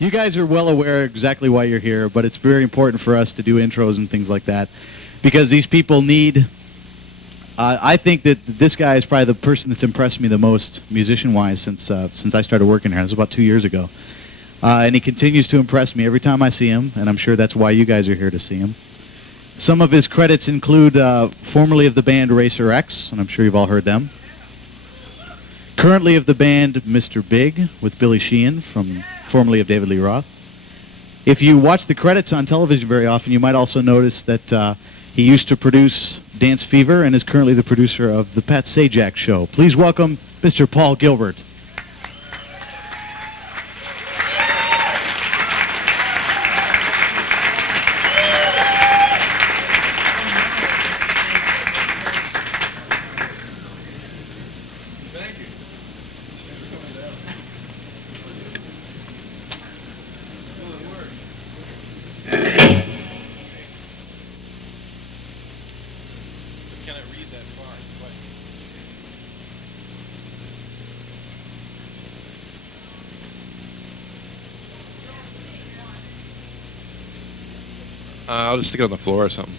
You guys are well aware exactly why you're here, but it's very important for us to do intros and things like that because these people need... I think that this guy is probably the person that's impressed me the most musician-wise since I started working here. This was about 2 years ago. And he continues to impress me every time I see him, and I'm sure that's why you guys are here to see him. Some of his credits include formerly of the band Racer X, and I'm sure you've all heard them. Currently of the band Mr. Big with Billy Sheehan, formerly of David Lee Roth. If you watch the credits on television very often, you might also notice that he used to produce Dance Fever and is currently the producer of The Pat Sajak Show. Please welcome Mr. Paul Gilbert. I'll just stick it on the floor or something.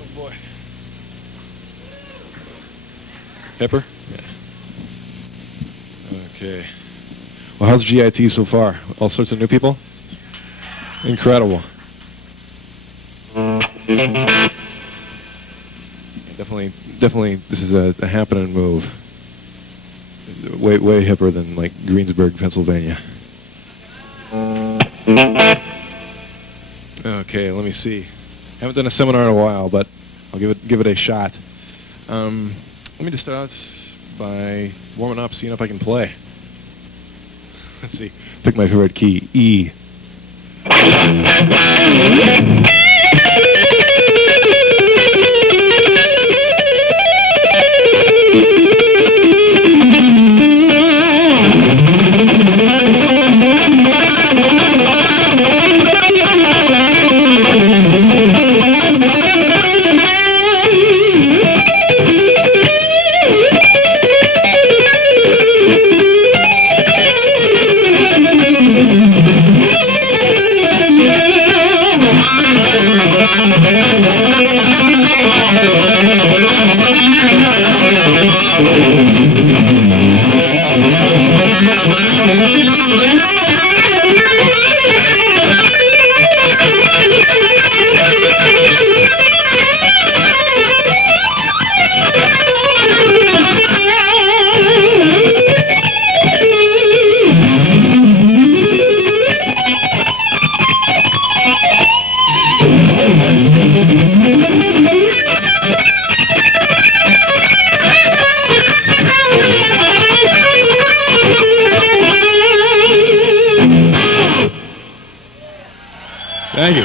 Oh boy. Pepper? Yeah. Okay. Well, how's GIT so far? All sorts of new people? Incredible. Definitely, this is a happening move. Way hipper than like Greensburg, Pennsylvania. Okay, let me see. Haven't done a seminar in a while, but I'll give it a shot. Let me just start out by warming up, seeing if I can play. Let's see. Pick my favorite key, E. Thank you.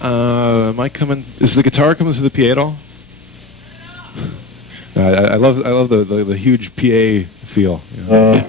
Am I coming? Is the guitar coming through the PA at all? I love the huge PA feel. You know?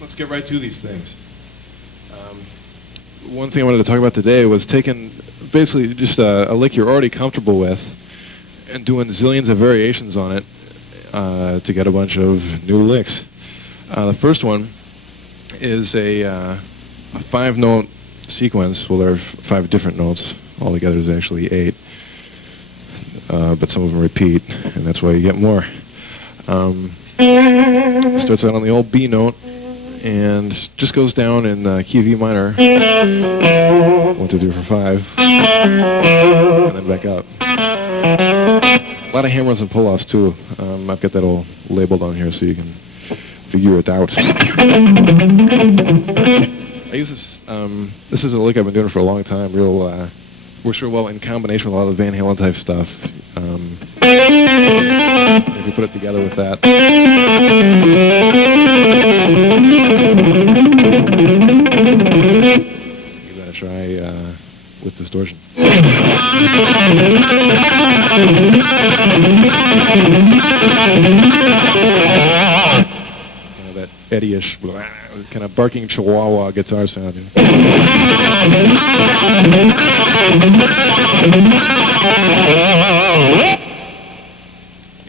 Let's get right to these things. One thing I wanted to talk about today was taking basically just a lick you're already comfortable with and doing zillions of variations on it to get a bunch of new licks. The first one is a 5-note sequence. Well, there are 5 different notes. Altogether there's actually 8. But some of them repeat, and that's why you get more. Starts out on the old B note and just goes down in key of E minor. 1, 2, 3, 4, 5, and then back up. A lot of hammer-ons and pull-offs too. I've got that all labeled on here so you can figure it out. I use this. This is a lick I've been doing for a long time. Works real well in combination with a lot of Van Halen type stuff. If you put it together with that. Give that a try with distortion. That Eddie-ish, kind of barking chihuahua guitar sound.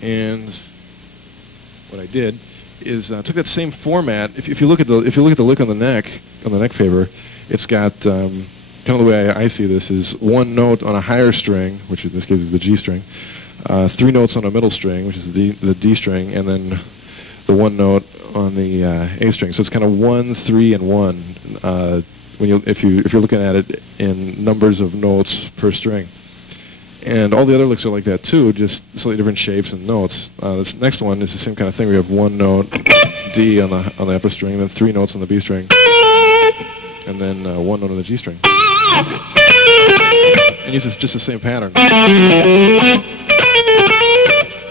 And what I did is took that same format. If you look at the lick on the neck favor, it's got kind of the way I see this is one note on a higher string, which in this case is the G string, 3 notes on a middle string, which is the D string, and then the 1 note on the A string. So it's kind of 1, 3, and 1. If you're looking at it in numbers of notes per string, and all the other licks are like that too, just slightly different shapes and notes. This next one is the same kind of thing. We have 1 note D on the upper string, and then 3 notes on the B string, and then 1 note on the G string. And uses just the same pattern.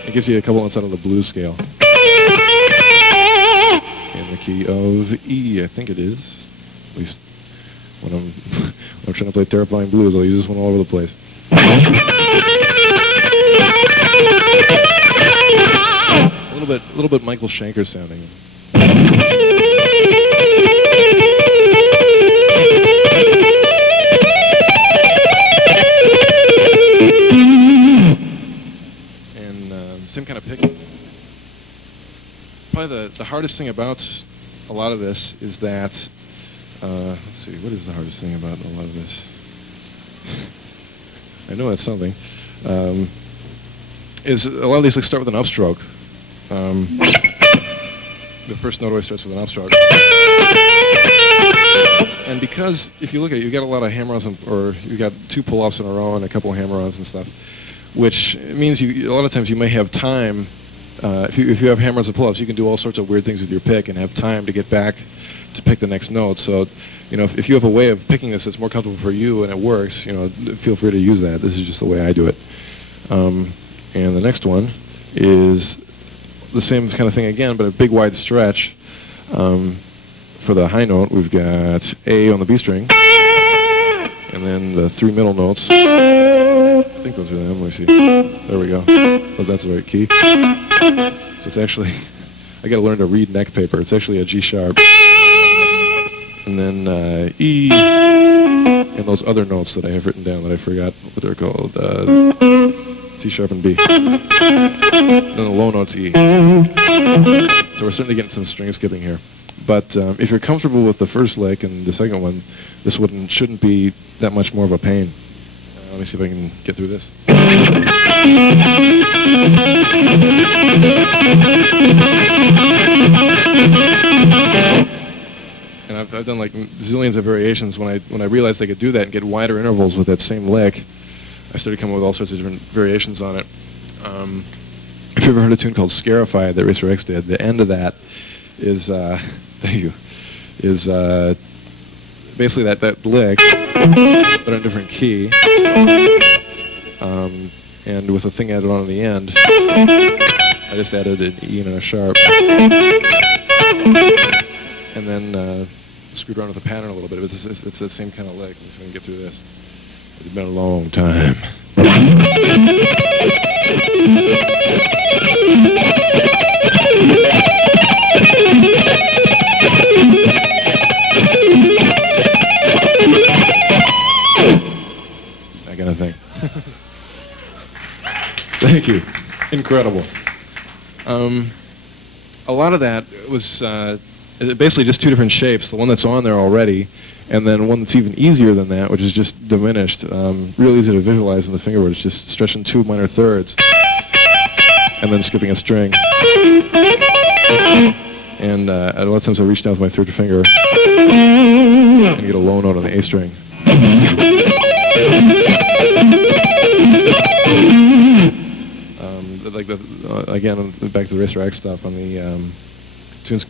It gives you a couple notes out of the blues scale. In the key of E, I think it is. At least when I'm trying to play Terrifying Blues, I'll use this one all over the place. A little bit Michael Schenker sounding. And same kind of picking. Probably the hardest thing about a lot of this is that, let's see, what is the hardest thing about a lot of this? I know that's something. Is a lot of these start with an upstroke. The first note always starts with an upstroke. And because, if you look at it, you got a lot of hammer-ons, or you got 2 pull-offs in a row and a couple of hammer-ons and stuff, which means a lot of times you may have time. If you have hammer-ons and pull-offs, you can do all sorts of weird things with your pick and have time to get back to pick the next note. So, if you have a way of picking this that's more comfortable for you and it works, feel free to use that. This is just the way I do it. And the next one is the same kind of thing again, but a big wide stretch. For the high note, we've got A on the B string, and then the 3 middle notes. I think those are them. Let me see. There we go. Oh, that's the right key. So it's actually, I got to learn to read neck paper. It's actually a G sharp, and then E, and those other notes that I have written down that I forgot what they're called. C sharp and B. Then the low note's E. So we're certainly getting some string skipping here. But if you're comfortable with the first lick and the second one, this shouldn't be that much more of a pain. Let me see if I can get through this. And I've done like zillions of variations. When I realized I could do that and get wider intervals with that same lick, I started coming up with all sorts of different variations on it. If you've ever heard a tune called Scarified that Racer X did, the end of that is thank you, is basically that lick, but in a different key, and with a thing added on at the end. I just added an E and a sharp, and then screwed around with the pattern a little bit. It's the same kind of lick. I'm just going to get through this. It's been a long time. That kind of thing. Thank you. Incredible. A lot of that was basically just 2 different shapes, the one that's on there already, and then one that's even easier than that, which is just diminished. Real easy to visualize in the fingerboard. It's just stretching 2 minor thirds, and then skipping a string. And a lot of times I reach down with my 3rd finger and get a low note on the A string. Again, back to the Racer X stuff on the tunes,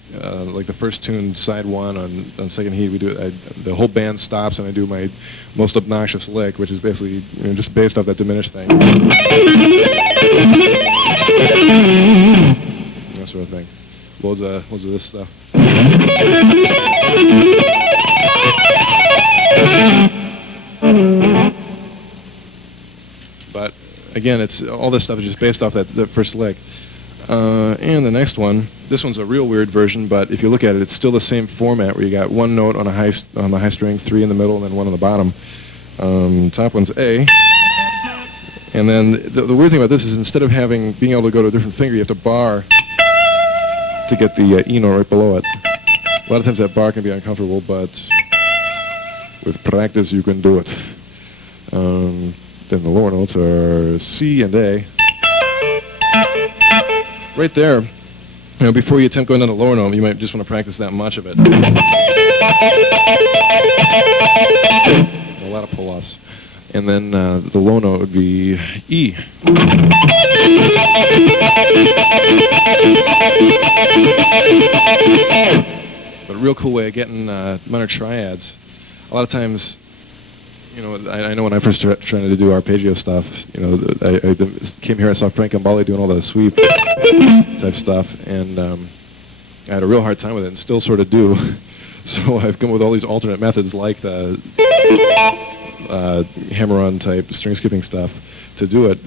like the first tune, side 1 on Second Heat, we do the whole band stops and I do my most obnoxious lick, which is basically just based off that diminished thing. loads of this stuff. But again, it's all this stuff is just based off that first lick. And the next one, this one's a real weird version, but if you look at it, it's still the same format where you got one note on the high string, 3 in the middle, and then 1 on the bottom. Top one's A. And then the weird thing about this is instead of being able to go to a different finger, you have to bar to get the E note right below it. A lot of times that bar can be uncomfortable, but with practice you can do it. Then the lower notes are C and A. Right there, before you attempt going down the lower note, you might just want to practice that much of it. A lot of pull-offs. And then the low note would be E. But a real cool way of getting minor triads. A lot of times, I know when I first started trying to do arpeggio stuff, I came here, I saw Frank Gambale doing all the sweep type stuff, and I had a real hard time with it, and still sort of do. So I've come up with all these alternate methods, like the hammer-on type string skipping stuff, to do it.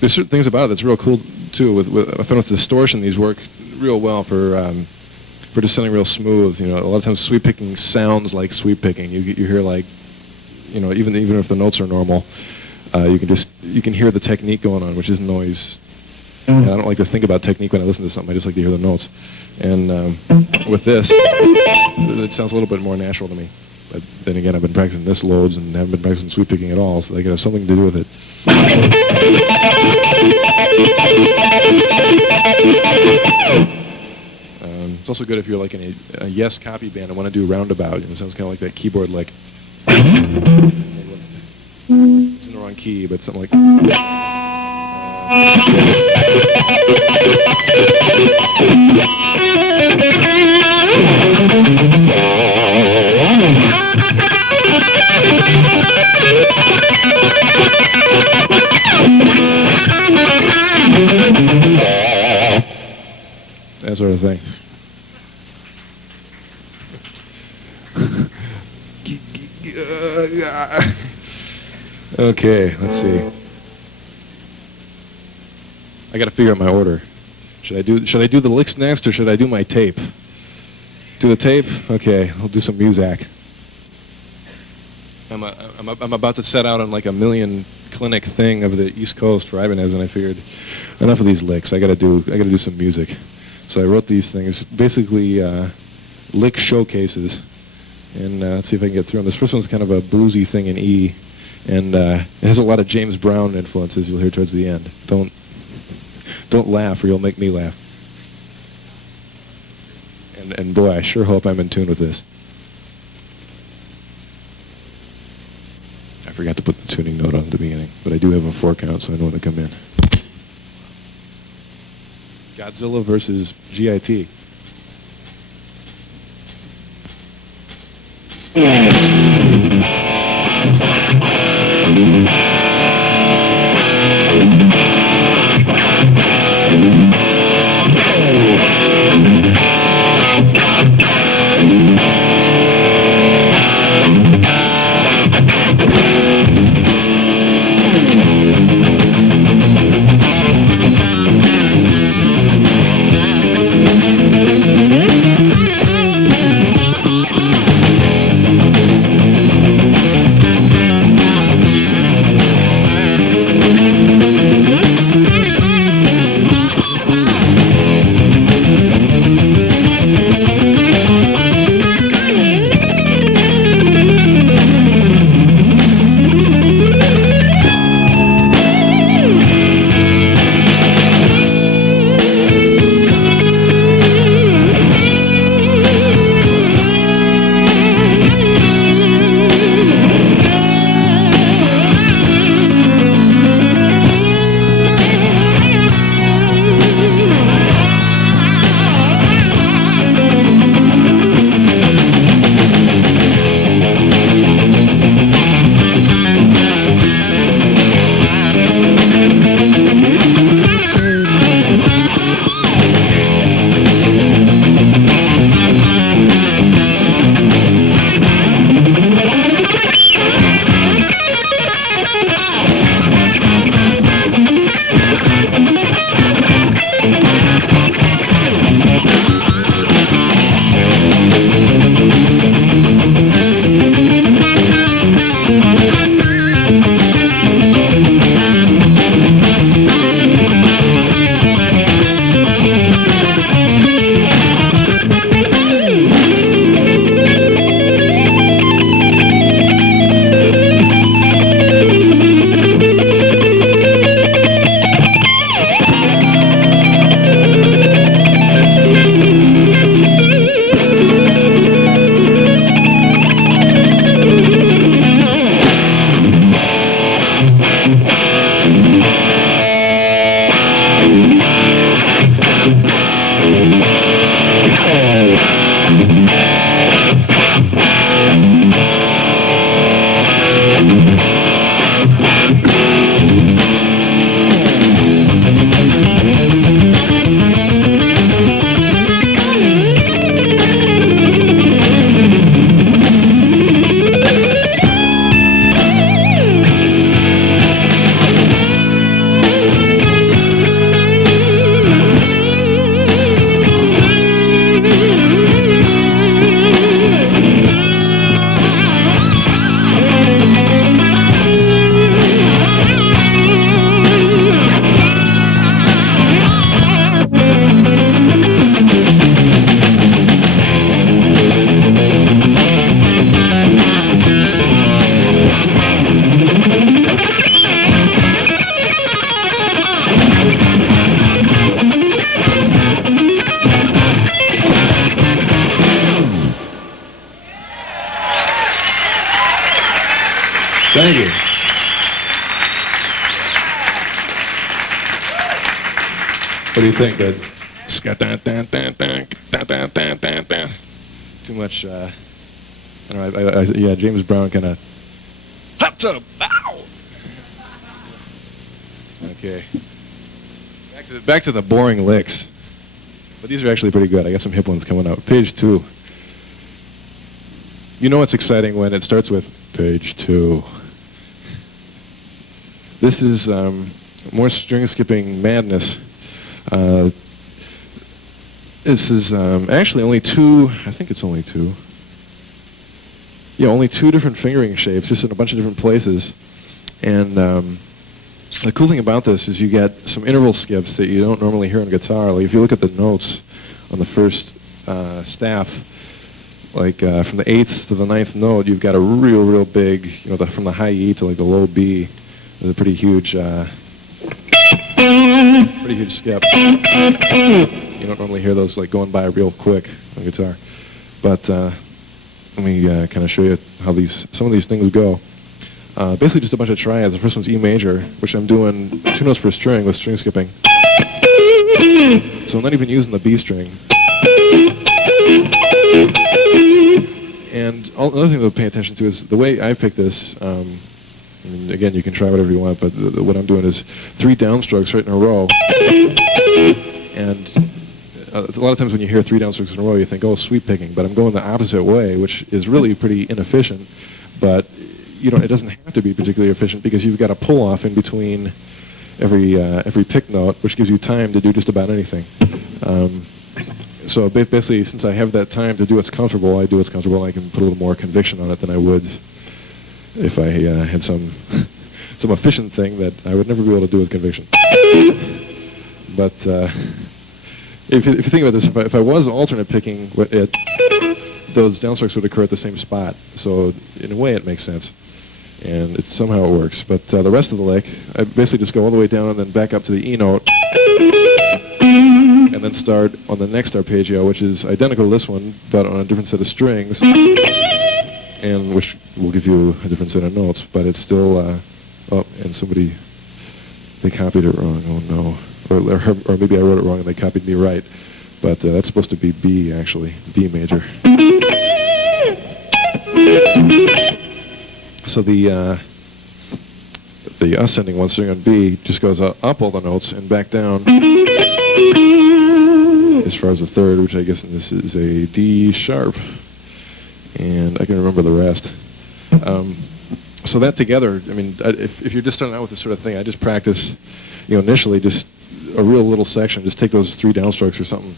There's certain things about it that's real cool too. I found with distortion, these work real well for just sounding real smooth. A lot of times sweep picking sounds like sweep picking. You hear like, even if the notes are normal, you can hear the technique going on, which is noise. And I don't like to think about technique when I listen to something. I just like to hear the notes. And with this, it sounds a little bit more natural to me. But then again, I've been practicing this loads and haven't been practicing sweep picking at all, so they could have something to do with it. It's also good if you're like in a Yes copy band and want to do roundabout. It sounds kind of like that keyboard lick. It's in the wrong key, but something like... that sort of thing. Okay, let's see. I got to figure out my order. Should I do the licks next, or should I do my tape? Do the tape? Okay, I'll do some Muzak. I'm about to set out on like a million clinic thing of the East Coast for Ibanez, and I figured enough of these licks. I got to do some music. So I wrote these things, basically lick showcases, and let's see if I can get through them. This first one's kind of a bluesy thing in E, and it has a lot of James Brown influences. You'll hear towards the end. Don't laugh, or you'll make me laugh. And boy, I sure hope I'm in tune with this. I forgot to put the tuning note on at the beginning, but I do have a 4 count, so I know when to come in. Godzilla versus GIT. Thank you. What do you think, Ed? Too much, I don't know, yeah, James Brown kind of... Hot tub! Ow! Okay. Back to the boring licks. But these are actually pretty good. I got some hip ones coming up. Page 2. You know it's exciting when it starts with page 2. This is more string skipping madness. This is actually only two, I think it's only two. Yeah, only two different fingering shapes, just in a bunch of different places. And the cool thing about this is you get some interval skips that you don't normally hear on guitar. Like if you look at the notes on the first staff, like from the 8th to the 9th note, you've got a real big, you know, from the high E to like the low B. There's a pretty huge skip. You don't normally hear those like going by real quick on guitar. But let me kind of show you how some of these things go. Basically just a bunch of triads. The first one's E major, which I'm doing 2 notes per string with string skipping. So I'm not even using the B string. And another thing to pay attention to is the way I pick this. And again, you can try whatever you want, but what I'm doing is 3 downstrokes right in a row. And a lot of times when you hear 3 downstrokes in a row, you think, oh, sweep picking. But I'm going the opposite way, which is really pretty inefficient. But you know, it doesn't have to be particularly efficient because you've got a pull off in between every pick note, which gives you time to do just about anything. So basically, since I have that time to do what's comfortable, I do what's comfortable. I can put a little more conviction on it than I would if I had some efficient thing that I would never be able to do with conviction. But if you think about this, if I was alternate picking it, those downstrokes would occur at the same spot. So in a way, it makes sense, and somehow it works. But the rest of the lick, I basically just go all the way down and then back up to the E note, and then start on the next arpeggio, which is identical to this one, but on a different set of strings, and which will give you a different set of notes. But it's still, oh, and somebody, they copied it wrong. Oh no, or maybe I wrote it wrong and they copied me right. But that's supposed to be B, actually, B major. So the ascending one string on B just goes up all the notes and back down as far as the third, which I guess in this is a D sharp. And I can remember the rest. So that together, I mean, if you're just starting out with this sort of thing, I just practice, you know, initially just a real little section, just take those 3 downstrokes or something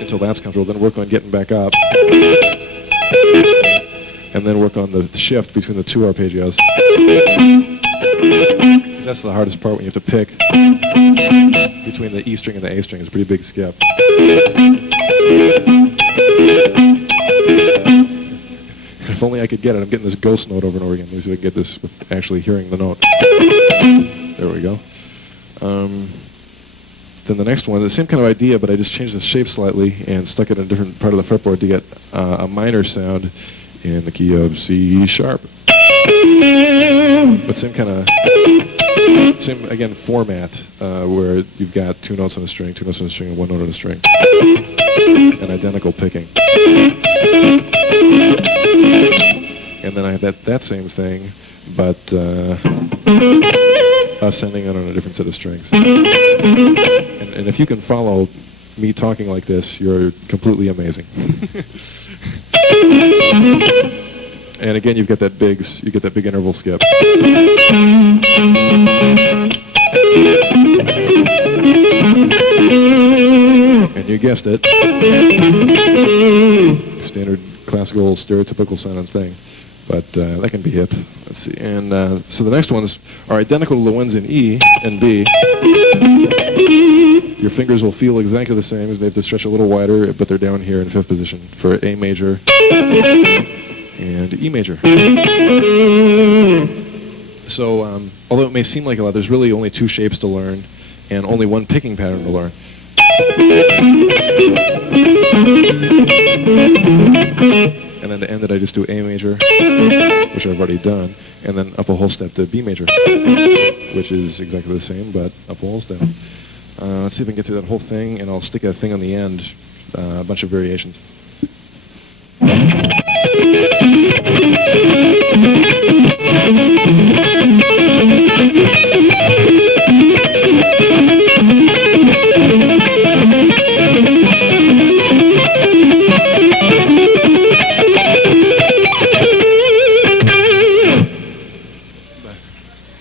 until that's comfortable, then work on getting back up, and then work on the shift between the 2 arpeggios. Because that's the hardest part when you have to pick between the E string and the A string. It's a pretty big skip. If only I could get it. I'm getting this ghost note over and over again. Let me see if I can get this with actually hearing the note. There we go. Then the next one, the same kind of idea, but I just changed the shape slightly and stuck it in a different part of the fretboard to get a minor sound in the key of C sharp. But same kind of Same, again, format, where you've got two notes on a string, two notes on a string, and one note on a string. And identical picking. And then I have that same thing, but ascending on a different set of strings. And if you can follow me talking like this, you're completely amazing. And again, you get that big interval skip. And you guessed it. Standard classical stereotypical sounding thing. But that can be hip. Let's see. And so the next ones are identical to the ones in E and B. Your fingers will feel exactly the same, as they have to stretch a little wider, but they're down here in fifth position for A major and E major. So although it may seem like a lot, there's really only two shapes to learn and only one picking pattern to learn. And then to end it, I just do A major, which I've already done, and then up a whole step to B major, which is exactly the same, but up a whole step. Let's see if I can get through that whole thing, and I'll stick a thing on the end, a bunch of variations.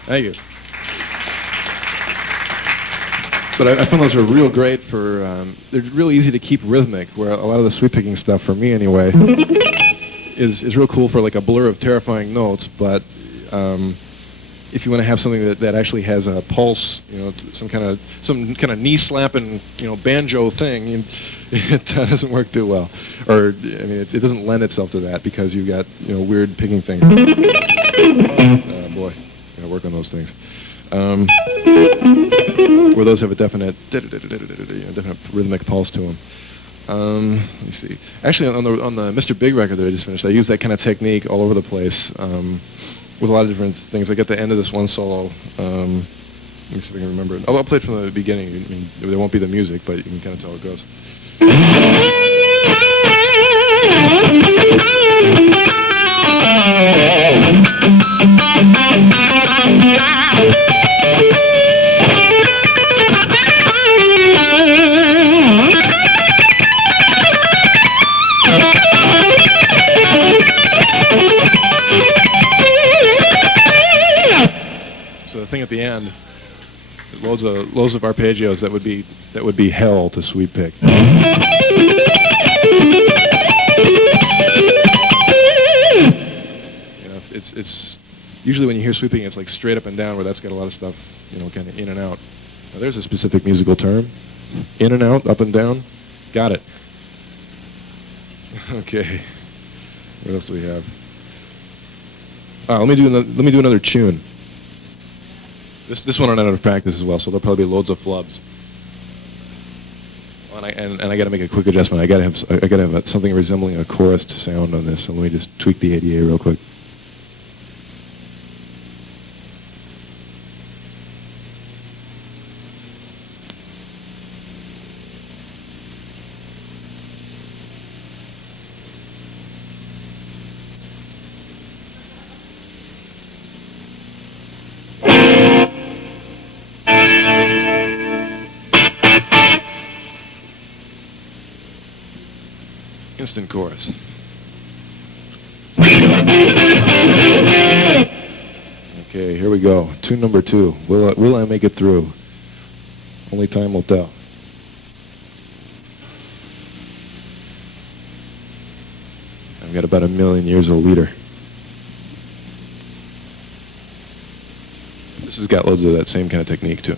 Thank you. But I found those are real great for, they're really easy to keep rhythmic, where a lot of the sweep picking stuff, for me anyway, is real cool for like a blur of terrifying notes, but if you want to have something that actually has a pulse, you know, some kind of knee slapping, you know, banjo thing, it doesn't work too well. Or, I mean, it doesn't lend itself to that because you've got, you know, weird picking things. Boy. Work on those things. Where those have a definite rhythmic pulse to them. Let me see. Actually, on the Mr. Big record that I just finished, I use that kind of technique all over the place with a lot of different things. I get the end of this one solo. Let me see if I can remember it. I'll play it from the beginning. I mean, there won't be the music, but you can kind of tell how it goes. So the thing at the end, loads of arpeggios that would be hell to sweep pick. It's usually when you hear sweeping, it's like straight up and down, where that's got a lot of stuff, you know, kind of in and out. Now there's a specific musical term: in and out, up and down. Got it. Okay. What else do we have? Let me do another tune. This one I'm out of practice as well, so there'll probably be loads of flubs. And I got to make a quick adjustment. I got to have something resembling a chorus sound on this. So let me just tweak the ADA real quick. Instant chorus. Okay, here we go. Tune number 2. Will I make it through? Only time will tell. I've got about 1,000,000 years of leader. This has got loads of that same kind of technique too.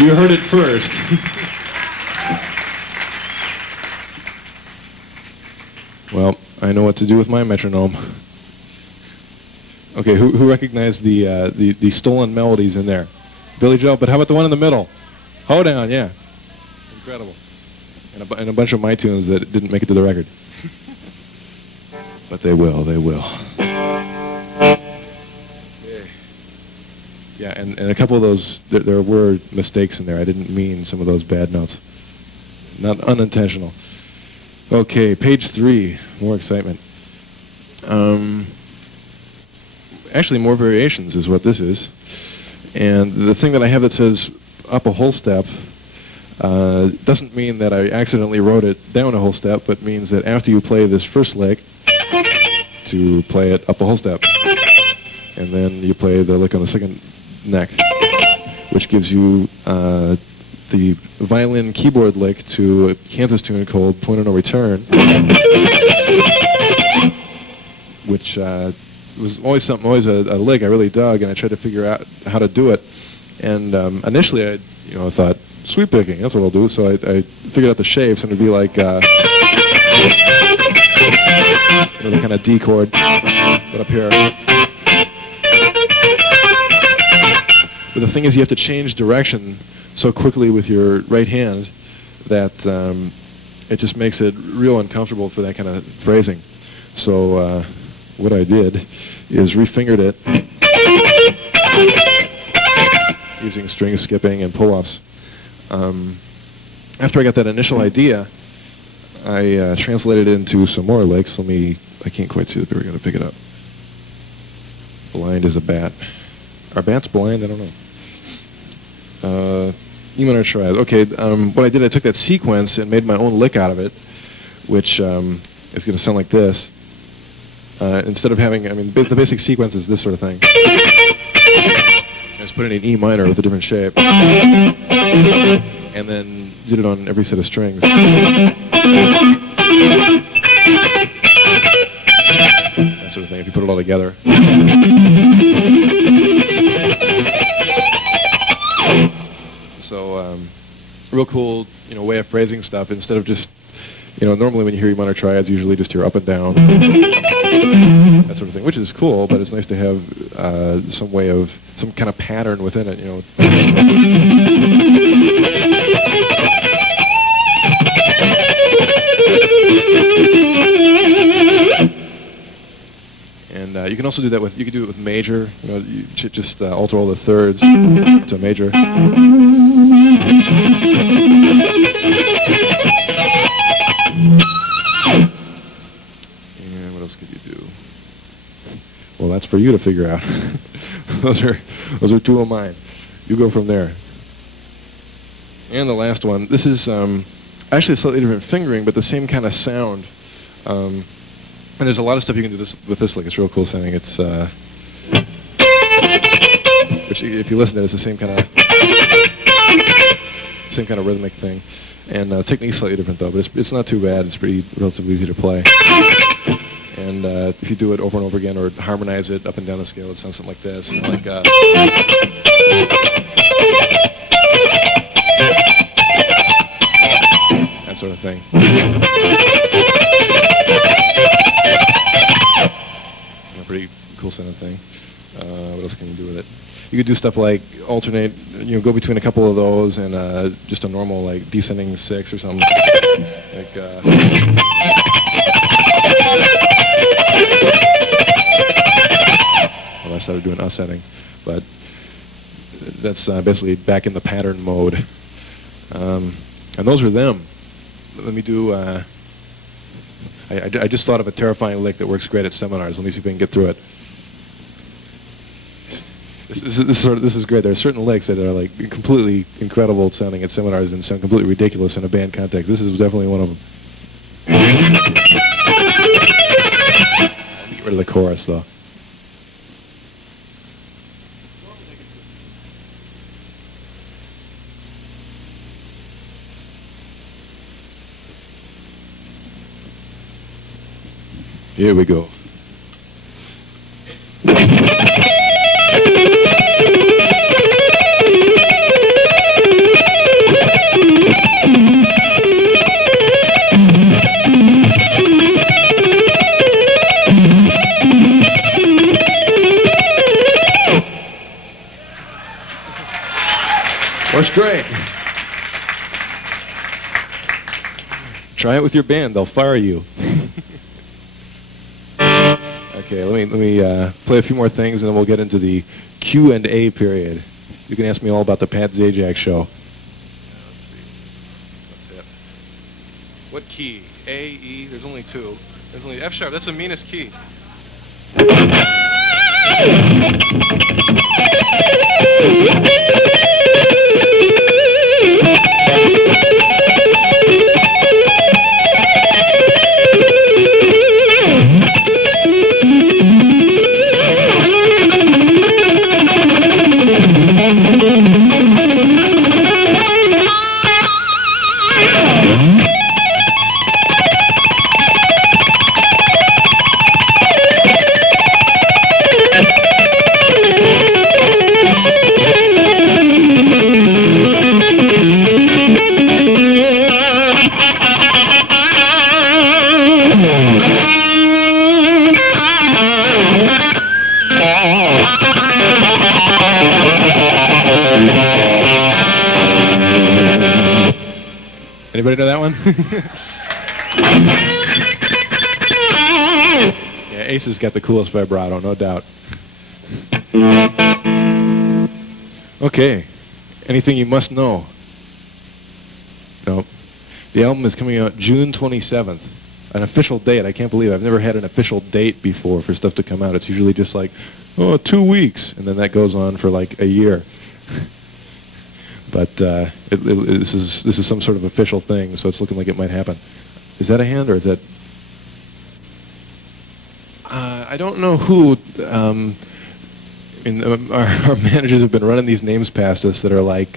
You heard it first. Well, I know what to do with my metronome. Okay, who recognized the stolen melodies in there? Billy Joe, but how about the one in the middle? Hold on, yeah. Incredible. And a bunch of my tunes that didn't make it to the record. But they will. Yeah, and a couple of those, there were mistakes in there. I didn't mean some of those bad notes. Not unintentional. Okay, page 3, more excitement. Actually, more variations is what this is. And the thing that I have that says up a whole step doesn't mean that I accidentally wrote it down a whole step, but means that after you play this first lick, to play it up a whole step. And then you play the lick on the second neck, which gives you the violin keyboard lick to a Kansas tune called Point of No Return, which was always a lick I really dug, and I tried to figure out how to do it. And initially I thought, sweep picking, that's what I'll do. So I figured out the shapes, and it'd be like the kind of D chord, but up here. But the thing is, you have to change direction so quickly with your right hand that it just makes it real uncomfortable for that kind of phrasing. So what I did is refingered it using string skipping and pull-offs. After I got that initial idea, I translated it into some more licks. I can't quite see it, but we're going to pick it up. Blind as a bat. Are bats blind? I don't know. E minor triad. Okay, what I did, I took that sequence and made my own lick out of it, which is going to sound like this. Instead of having, the basic sequence is this sort of thing. I just put it in E minor with a different shape. And then did it on every set of strings. That sort of thing, if you put it all together. So, real cool, way of phrasing stuff instead of just, normally when you hear E minor triads, usually just hear up and down. which is cool, but it's nice to have some way of, some kind of pattern within it, you know. And you can also do that with, you can do it with major, you know, you should just alter all the thirds to major. And what else could you do? Well, that's for you to figure out. those are two of mine. You go from there. And the last one. This is actually a slightly different fingering, but the same kind of sound. And there's a lot of stuff you can do with this lick. It's real cool sounding. It's which if you listen to it, it's the same kind of rhythmic thing. And the technique's slightly different though, but it's not too bad. It's pretty relatively easy to play. And if you do it over and over again, or harmonize it up and down the scale, it sounds something like this. You know, like that sort of thing. A pretty cool sounding thing. What else can you do with it? You could do stuff like alternate, you know, go between a couple of those and just a normal like descending 6 or something. Like well, I started doing ascending, but that's basically back in the pattern mode. And those are them. Let me do. I just thought of a terrifying lick that works great at seminars. Let me see if we can get through it. This is great. There are certain licks that are like completely incredible sounding at seminars and sound completely ridiculous in a band context. This is definitely one of them. I'll get rid of the chorus though. Here we go. Works great. Try it with your band; they'll fire you. Okay, let me play a few more things, and then we'll get into the Q&A period. You can ask me all about the Pat Zajac show. Let's see. That's it. What key? A, E. There's only 2. There's only F sharp. That's the meanest key. Anybody know that one? Yeah, Ace has got the coolest vibrato, no doubt. Okay. Anything you must know? Nope. The album is coming out June 27th. An official date. I can't believe it. I've never had an official date before for stuff to come out. It's usually just like, 2 weeks, and then that goes on for like a year. But this is some sort of official thing, so it's looking like it might happen. Is that a hand, or is that? I don't know who. Our managers have been running these names past us that are like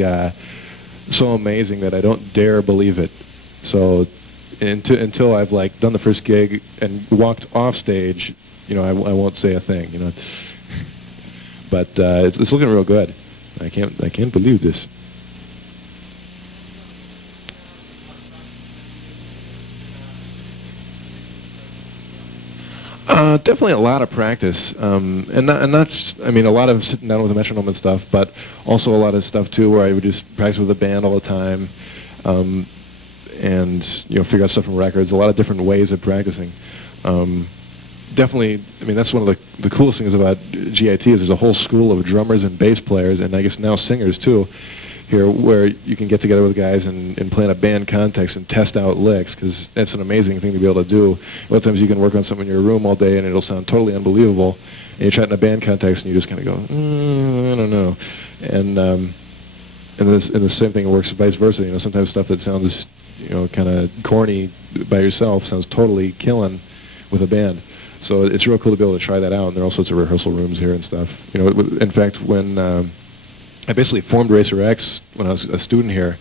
so amazing that I don't dare believe it. So until I've like done the first gig and walked off stage, I won't say a thing. But it's looking real good. I can't believe this. Definitely a lot of practice, and not just, I mean, a lot of sitting down with a metronome and stuff, but also a lot of stuff too where I would just practice with a band all the time, and figure out stuff from records. A lot of different ways of practicing. Definitely, I mean, that's one of the coolest things about GIT is there's a whole school of drummers and bass players, and I guess now singers too, here, where you can get together with guys and play in a band context and test out licks, because that's an amazing thing to be able to do. A lot of times you can work on something in your room all day and it'll sound totally unbelievable, and you try it in a band context and you just kind of go, I don't know. And the same thing works vice versa. Sometimes stuff that sounds, kind of corny by yourself sounds totally killing with a band. So it's real cool to be able to try that out, and there are all sorts of rehearsal rooms here and stuff. In fact, when I basically formed Racer X when I was a student here.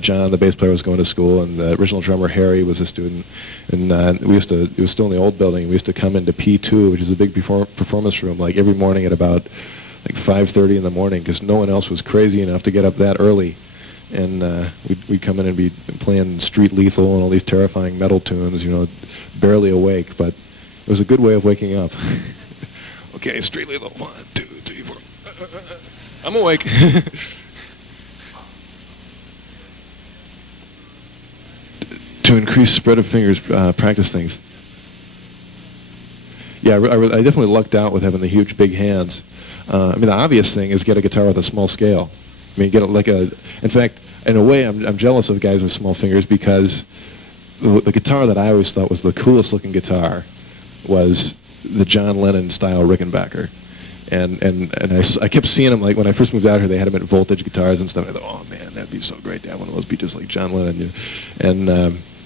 John, the bass player, was going to school, and the original drummer, Harry, was a student. And it was still in the old building. We used to come into P2, which is a big performance room, like every morning at about like 5:30 in the morning, because no one else was crazy enough to get up that early. And we'd come in and be playing Street Lethal and all these terrifying metal tunes, barely awake, but it was a good way of waking up. Okay, Street Lethal, 1, 2, 3, 4. I'm awake. To increase spread of fingers, practice things. Yeah, I definitely lucked out with having the huge, big hands. I mean, the obvious thing is get a guitar with a small scale. I mean, in fact, in a way, I'm jealous of guys with small fingers, because the guitar that I always thought was the coolest looking guitar was the John Lennon style Rickenbacker. And I kept seeing them, like when I first moved out here, they had them at Voltage guitars and stuff. I thought, oh man, that'd be so great to have one of those, be just like John Lennon. And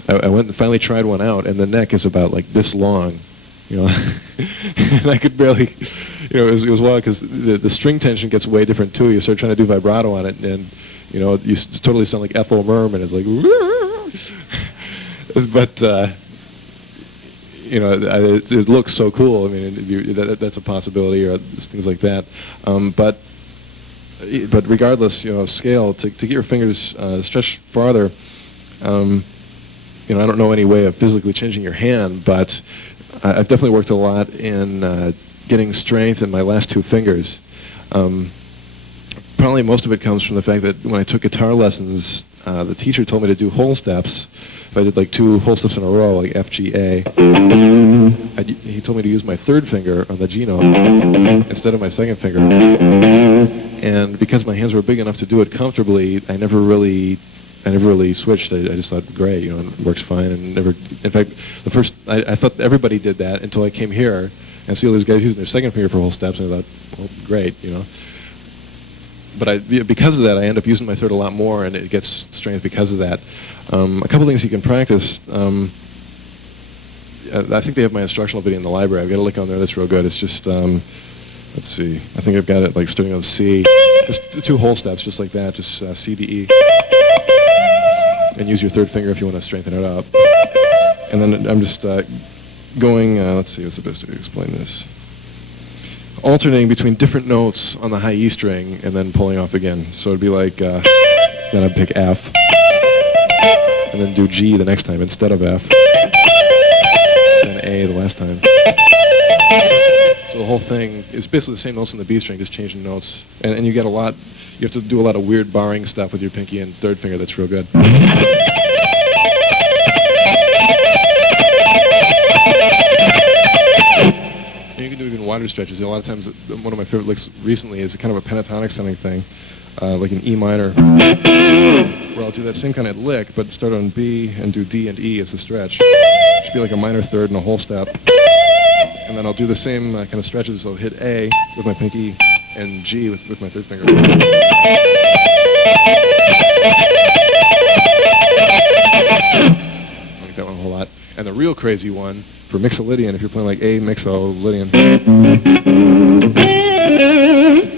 I went and finally tried one out, and the neck is about like this long, and I could barely, it was wild, because the string tension gets way different too. You start trying to do vibrato on it, and you totally sound like Ethel Merman. It's like, but it looks so cool. I mean, that's a possibility, or things like that. But regardless, of scale, to get your fingers stretched farther, I don't know any way of physically changing your hand, but I've definitely worked a lot in getting strength in my last two fingers. Probably most of it comes from the fact that when I took guitar lessons, the teacher told me to do whole steps. If I did like 2 whole steps in a row, like F, G, A, he told me to use my third finger on the G note instead of my second finger. And because my hands were big enough to do it comfortably, I never really switched. I just thought, great, it works fine. And never, in fact, I thought everybody did that until I came here and see all these guys using their second finger for whole steps, and I thought, well, great, But because of that, I end up using my third a lot more, and it gets strength because of that. A couple things you can practice. I think they have my instructional video in the library. I've got a link on there that's real good. It's just, let's see. I think I've got it like starting on C. Just 2 whole steps, just like that. Just C, D, E. And use your third finger if you want to strengthen it up. And then I'm just going, let's see, what's the best way to explain this? Alternating between different notes on the high E string and then pulling off again. So it'd be like, then I'd pick F, and then do G the next time instead of F, then A the last time. So the whole thing is basically the same notes on the B string, just changing notes. And you get you have to do a lot of weird barring stuff with your pinky and third finger that's real good. And you can do even wider stretches. A lot of times, one of my favorite licks recently is kind of a pentatonic sounding thing, like an E minor, where I'll do that same kind of lick, but start on B and do D and E as a stretch. It should be like a minor third and a whole step. And then I'll do the same kind of stretches. I'll hit A with my pinky and G with my third finger. I like that one a whole lot. And the real crazy one, for Mixolydian, if you're playing like A Mixolydian,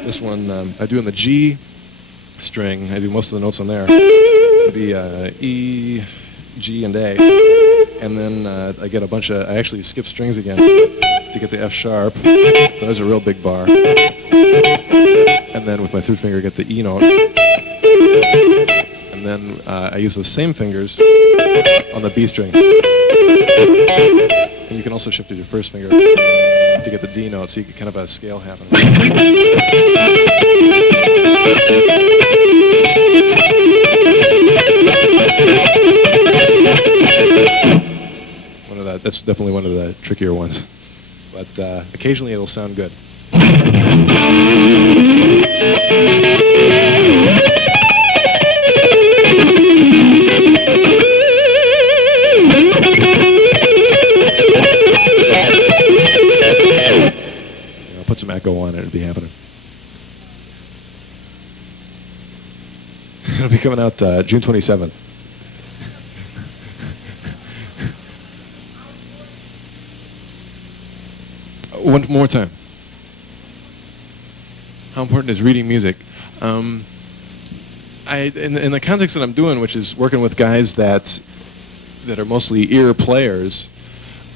this one I do on the G string. I do most of the notes on there. It'd be E, G, and A. And then I get a bunch of, I actually skip strings again to get the F sharp. So there's a real big bar. And then with my third finger, get the E note. And then I use those same fingers on the B string. And you can also shift to your first finger to get the D note, so you get kind of a scale happening. That's definitely one of the trickier ones, but occasionally it'll sound good. I'll put some echo on it, it'll be happening. It'll be coming out June 27th. One more time. How important is reading music? In the context that I'm doing, which is working with guys that are mostly ear players,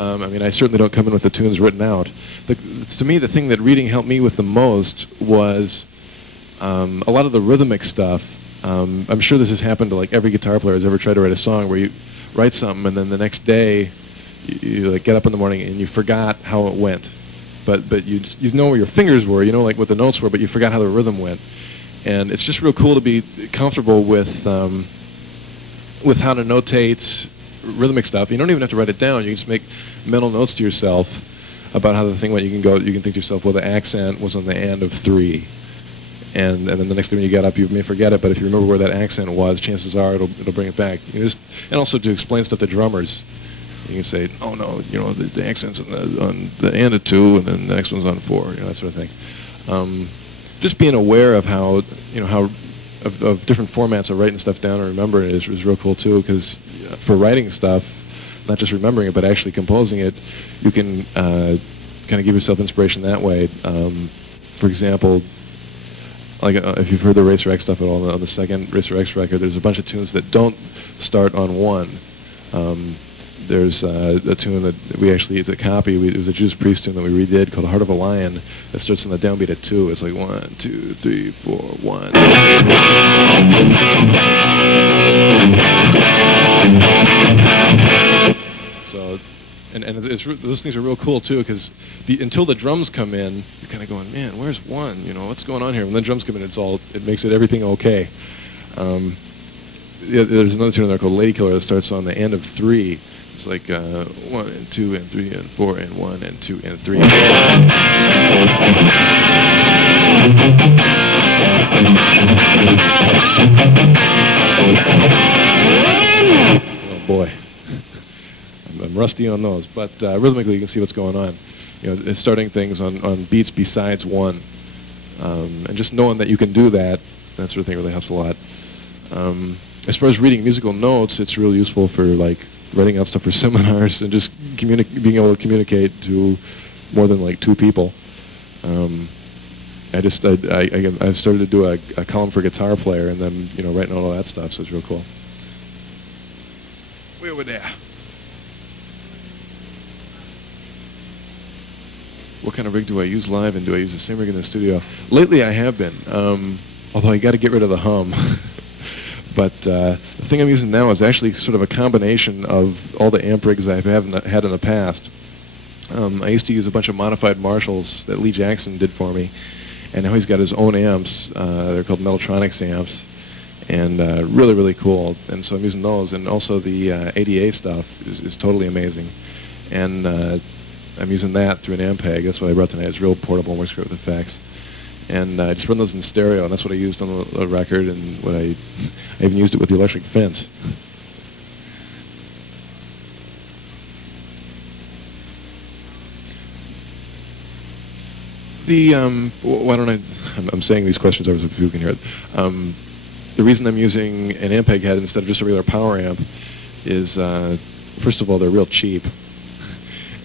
I mean, I certainly don't come in with the tunes written out. To me, the thing that reading helped me with the most was a lot of the rhythmic stuff. I'm sure this has happened to like every guitar player who's ever tried to write a song, where you write something and then the next day you like get up in the morning and you forgot how it went. But you know where your fingers were, you know like what the notes were, but you forgot how the rhythm went. And it's just real cool to be comfortable with how to notate rhythmic stuff. You don't even have to write it down. You can just make mental notes to yourself about how the thing went. You can think to yourself, well, the accent was on the end of 3. And then the next time you get up, you may forget it, but if you remember where that accent was, chances are it'll bring it back. And also to explain stuff to drummers. You can say, oh no, the accent's on the end of 2, and then the next one's on 4, that sort of thing. Just being aware of how of different formats of writing stuff down and remembering it is real cool too. Because for writing stuff, not just remembering it, but actually composing it, you can kind of give yourself inspiration that way. For example, like if you've heard the Racer X stuff at all, on the second Racer X record, there's a bunch of tunes that don't start on 1. There's a tune that it's a copy. It was a Judas Priest tune that we redid called "Heart of a Lion" that starts on the downbeat at 2. It's like 1, 2, 3, 4, 1. So, and those things are real cool too, because until the drums come in, you're kind of going, man, where's 1? What's going on here? When the drums come in, it makes everything okay. There's another tune in there called "Lady Killer" that starts on the end of 3. It's like 1 and 2 and 3 and 4 and 1 and 2 and 3. Oh boy, I'm rusty on those, but rhythmically you can see what's going on. It's starting things on beats besides 1, and just knowing that you can do that sort of thing really helps a lot. As far as reading musical notes, it's really useful for like writing out stuff for seminars and just being able to communicate to more than like 2 people. I've started to do a column for Guitar Player, and then writing all that stuff, so it's real cool. Way over there. What kind of rig do I use live, and do I use the same rig in the studio? Lately I have been, although I got to get rid of the hum. But the thing I'm using now is actually sort of a combination of all the amp rigs I've had in the past. I used to use a bunch of modified Marshalls that Lee Jackson did for me, and now he's got his own amps. They're called Metaltronics amps, and really, really cool. And so I'm using those, and also the ADA stuff is totally amazing. And I'm using that through an Ampeg. That's what I brought tonight. It's real portable and works great with effects. And I just run those in stereo, and that's what I used on the record, and I even used it with the electric fence. Why don't I'm saying these questions over so people can hear it. The reason I'm using an Ampeg head instead of just a regular power amp is, first of all, they're real cheap,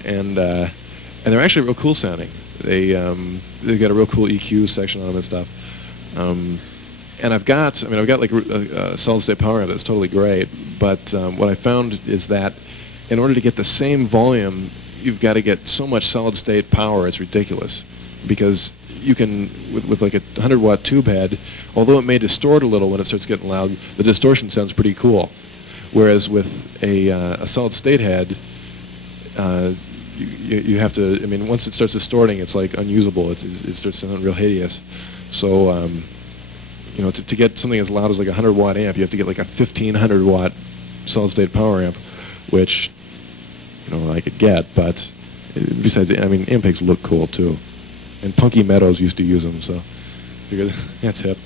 and they're actually real cool sounding. They've got a real cool EQ section on them and stuff. And I've got like a solid state power amp that's totally great, but what I found is that in order to get the same volume, you've got to get so much solid state power, it's ridiculous. Because you can, with like a 100-watt tube head, although it may distort a little when it starts getting loud, the distortion sounds pretty cool. Whereas with a solid state head, you have to. I mean, once it starts distorting, it's like unusable. It starts sounding real hideous. So you know, to get something as loud as like a 100-watt amp, you have to get like a 1500-watt solid-state power amp, which, you know, I could get. But besides, I mean, Ampegs look cool too, and Punky Meadows used to use them, so because that's hip.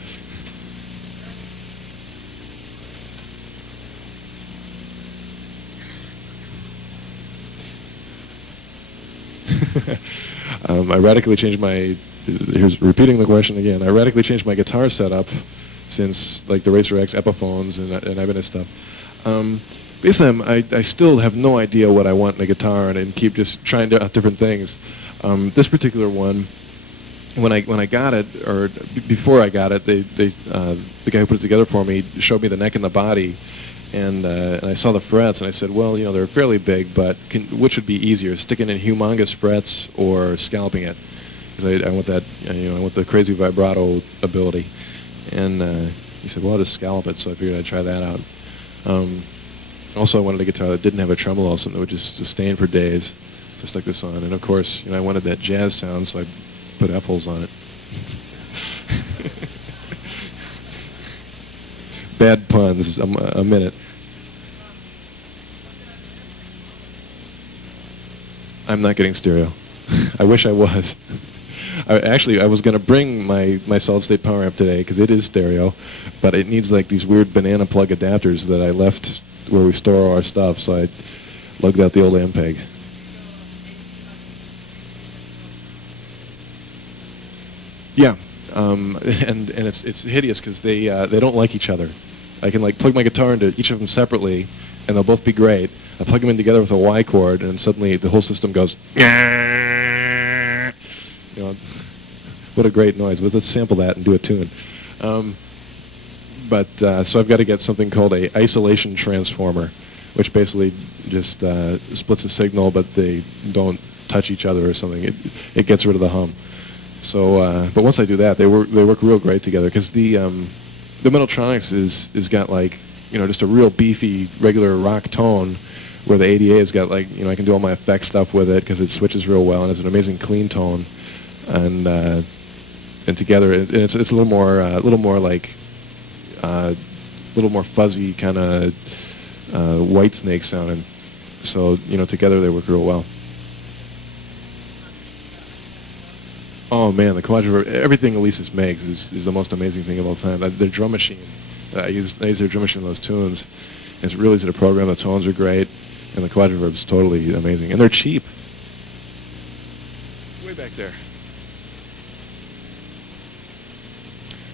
I radically changed my. Here's repeating the question again. I radically changed my guitar setup since like the Racer X Epiphones and Ibanez stuff. Basically, I still have no idea what I want in a guitar, and keep just trying out different things. This particular one, when I got it, or before I got it, the guy who put it together for me showed me the neck and the body. And I saw the frets, and I said, well, you know, they're fairly big, but which would be easier, sticking in humongous frets or scalping it? Because I want that, you know, I want the crazy vibrato ability. And he said, well, I'll just scallop it, so I figured I'd try that out. Also, I wanted a guitar that didn't have a tremolo, something that would just sustain for days. So I stuck this on, and of course, you know, I wanted that jazz sound, so I put F-holes on it. Bad puns, a minute. I'm not getting stereo. I wish I was. I was going to bring my solid-state power amp today because it is stereo, but it needs like these weird banana plug adapters that I left where we store all our stuff, so I lugged out the old Ampeg. Yeah, and it's hideous because they don't like each other. I can like plug my guitar into each of them separately, and they'll both be great. I plug them in together with a Y cord, and suddenly the whole system goes. You know, what a great noise! Let's sample that and do a tune. So I've got to get something called a isolation transformer, which basically just splits the signal, but they don't touch each other or something. It gets rid of the hum. So, but once I do that, they work real great together because the Metaltronics is got like, you know, just a real beefy regular rock tone, where the ADA has got like, you know, I can do all my effect stuff with it because it switches real well and has an amazing clean tone, and together it's a little more like a little more fuzzy kind of White Snake sounding. So, you know, together they work real well. Oh man, the Quadriverb, everything Alesis makes is the most amazing thing of all time. Their drum machine, I use their drum machine in those tunes. It's real easy to program, the tones are great, and the Quadriverb's totally amazing. And they're cheap. Way back there.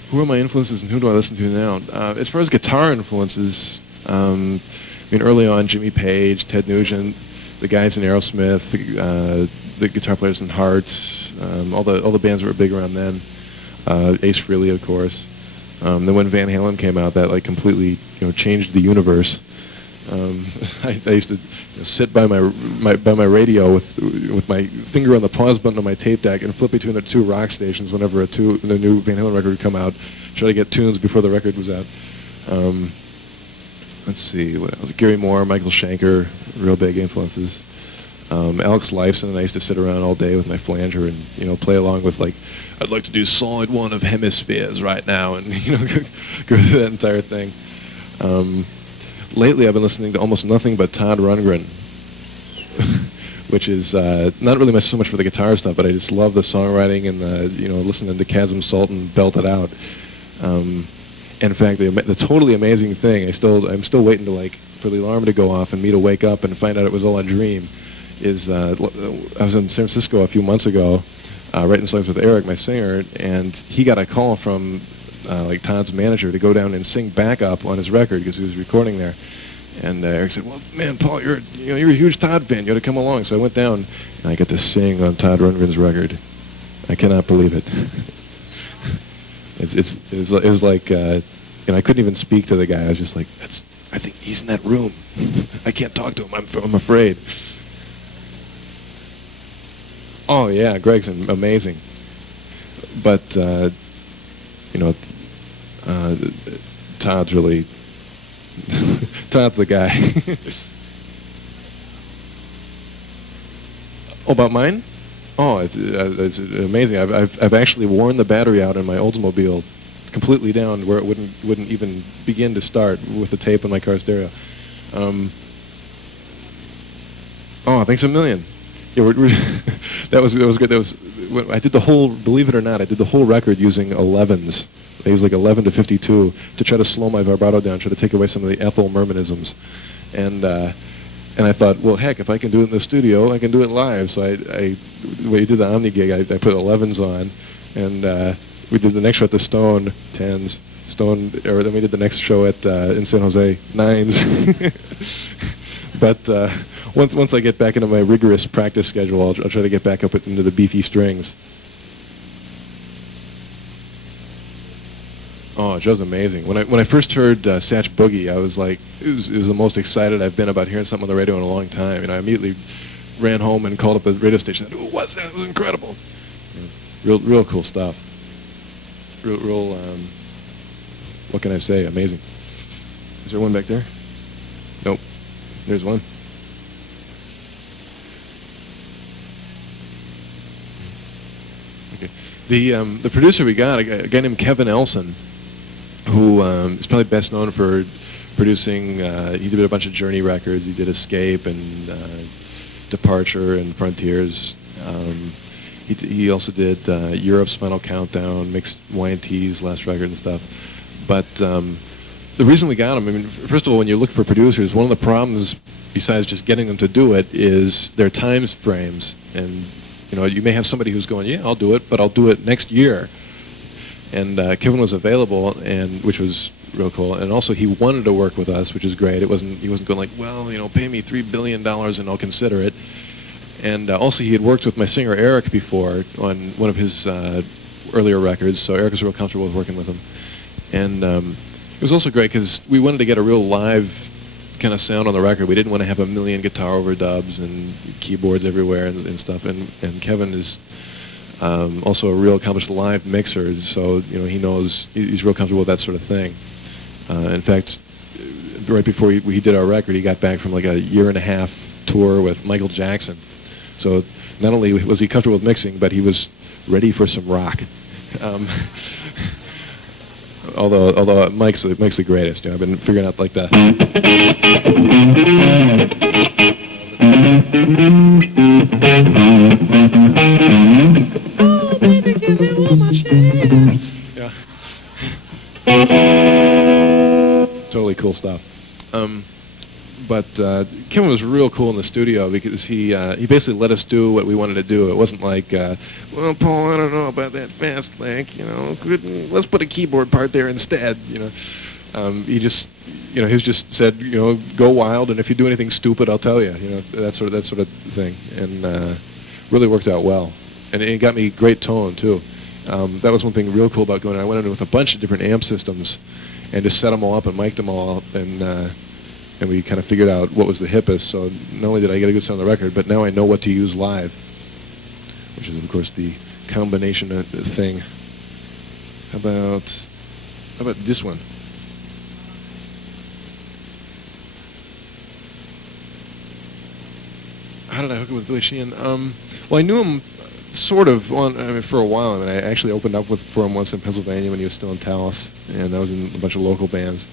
Who are my influences and who do I listen to now? As far as guitar influences, I mean, early on, Jimmy Page, Ted Nugent, the guys in Aerosmith, the guitar players in Heart, all the bands that were big around then. Ace Frehley, of course. Then when Van Halen came out, that like completely, you know, changed the universe. I used to sit by my radio with my finger on the pause button on my tape deck and flip between the two rock stations whenever the new Van Halen record would come out, try to get tunes before the record was out. Let's see, what else? Gary Moore, Michael Schenker, real big influences. Alex Lifeson, and I used to sit around all day with my flanger and, you know, play along with like, I'd like to do Solid One of Hemispheres right now, and, you know, go through that entire thing. Lately, I've been listening to almost nothing but Todd Rundgren, which is not really so much for the guitar stuff, but I just love the songwriting and the, you know, listening to Chasm Sultan belt it out. In fact, the totally amazing thing, I'm still waiting to like for the alarm to go off and me to wake up and find out it was all a dream. Is I was in San Francisco a few months ago, writing songs with Eric, my singer, and he got a call from like Todd's manager to go down and sing backup on his record because he was recording there. And Eric said, "Well, man, Paul, you're a huge Todd fan. You ought to come along." So I went down and I got to sing on Todd Rundgren's record. I cannot believe it. It was like, and I couldn't even speak to the guy. I was just like, I think he's in that room. I can't talk to him. I'm afraid. Oh yeah, Greg's amazing. But you know, Todd's really Todd's the guy. Oh, about mine? Oh, it's amazing. I've actually worn the battery out in my Oldsmobile completely down where it wouldn't even begin to start with the tape in my car stereo. Oh, thanks a million. Yeah, that was good. I did the whole. Believe it or not, I did the whole record using 11s. I used like 11 to 52 to try to slow my vibrato down, try to take away some of the Ethel Mermanisms, and I thought, well, heck, if I can do it in the studio, I can do it live. So when we did the Omni gig, I put 11s on, and we did the next show at the Stone 10s, or then we did the next show at in San Jose 9s. But once I get back into my rigorous practice schedule, I'll try to get back up into the beefy strings. Oh, Joe's amazing. When I first heard Satch Boogie, I was like, it was the most excited I've been about hearing something on the radio in a long time. And I immediately ran home and called up the radio station. And, what's that? It was incredible. Real cool stuff. Real. What can I say? Amazing. Is there one back there? Nope. There's one. Okay. The producer we got, a guy named Kevin Elson, who is probably best known for producing. He did a bunch of Journey records. He did Escape and Departure and Frontiers. He also did Europe's Final Countdown, mixed Y&T's last record and stuff. But the reason we got him, I mean, first of all, when you look for producers, one of the problems, besides just getting them to do it, is their time frames. And you may have somebody who's going, yeah, I'll do it, but I'll do it next year. And Kevin was available, and which was real cool. And also, he wanted to work with us, which is great. He wasn't going like, well, pay me $3 billion and I'll consider it. And also, he had worked with my singer Eric before on one of his earlier records, so Eric was real comfortable with working with him. And it was also great because we wanted to get a real live kind of sound on the record. We didn't want to have a million guitar overdubs and keyboards everywhere and stuff. And Kevin is also a real accomplished live mixer, so he knows he's real comfortable with that sort of thing. In fact, right before he did our record, he got back from like a 1.5-year tour with Michael Jackson. So not only was he comfortable with mixing, but he was ready for some rock. Although Mike's the greatest. I've been figuring out like the. Oh, baby, give me all my shit. Yeah. Totally cool stuff. But Kevin was real cool in the studio because he basically let us do what we wanted to do. It wasn't like, well, Paul, I don't know about that fast lick, let's put a keyboard part there instead, He just said, go wild, and if you do anything stupid, I'll tell you, that sort of thing, and really worked out well, and it got me great tone too. That was one thing real cool about going. I went in with a bunch of different amp systems, and just set them all up and mic'd them all up, and we kind of figured out what was the hippest. So not only did I get a good sound on the record, but now I know what to use live, which is, of course, the combination thing. How about this one? How did I hook up with Billy Sheehan? Well, I knew him sort of for a while. I actually opened up for him once in Pennsylvania when he was still in Taos, and I was in a bunch of local bands.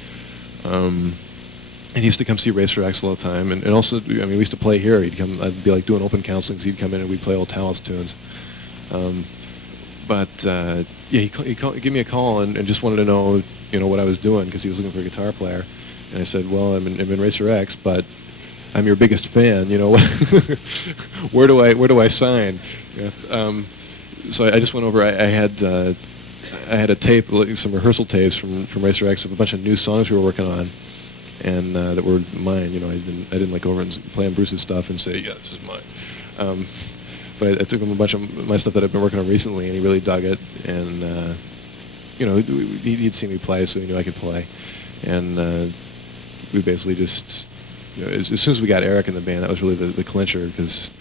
And he used to come see Racer X all the time, and also, we used to play here. I'd be like doing open counselings. He'd come in and we'd play old Taos tunes. He gave me a call and just wanted to know, what I was doing because he was looking for a guitar player. And I said, well, I'm in Racer X, but I'm your biggest fan. Where do I sign? So I just went over. I had a tape, some rehearsal tapes from Racer X of a bunch of new songs we were working on. And that were mine, I didn't like go over and play on Bruce's stuff and say, yeah, this is mine. But I took him a bunch of my stuff that I've been working on recently, and he really dug it. And he'd seen me play, so he knew I could play. And we basically just, as soon as we got Eric in the band, that was really the clincher, because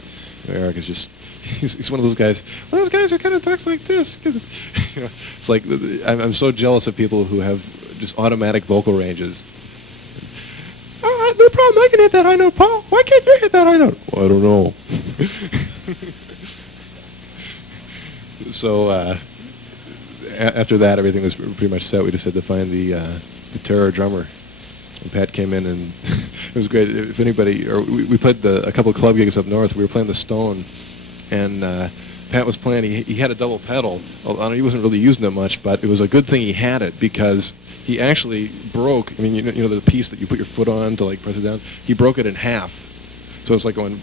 Eric is just, he's one of those guys. Well, those guys are kind of talks like this. It's like I'm so jealous of people who have just automatic vocal ranges. No problem, I can hit that high note, Paul. Why can't you hit that high note? Well, I don't know. So after that, everything was pretty much set. We just had to find the Terror drummer. And Pat came in, and it was great. If anybody, or we played a couple of club gigs up north. We were playing the Stone, and Pat was playing. He had a double pedal. He wasn't really using it much, but it was a good thing he had it because he actually broke. I mean, you know the piece that you put your foot on to like press it down. He broke it in half, so it's like going. And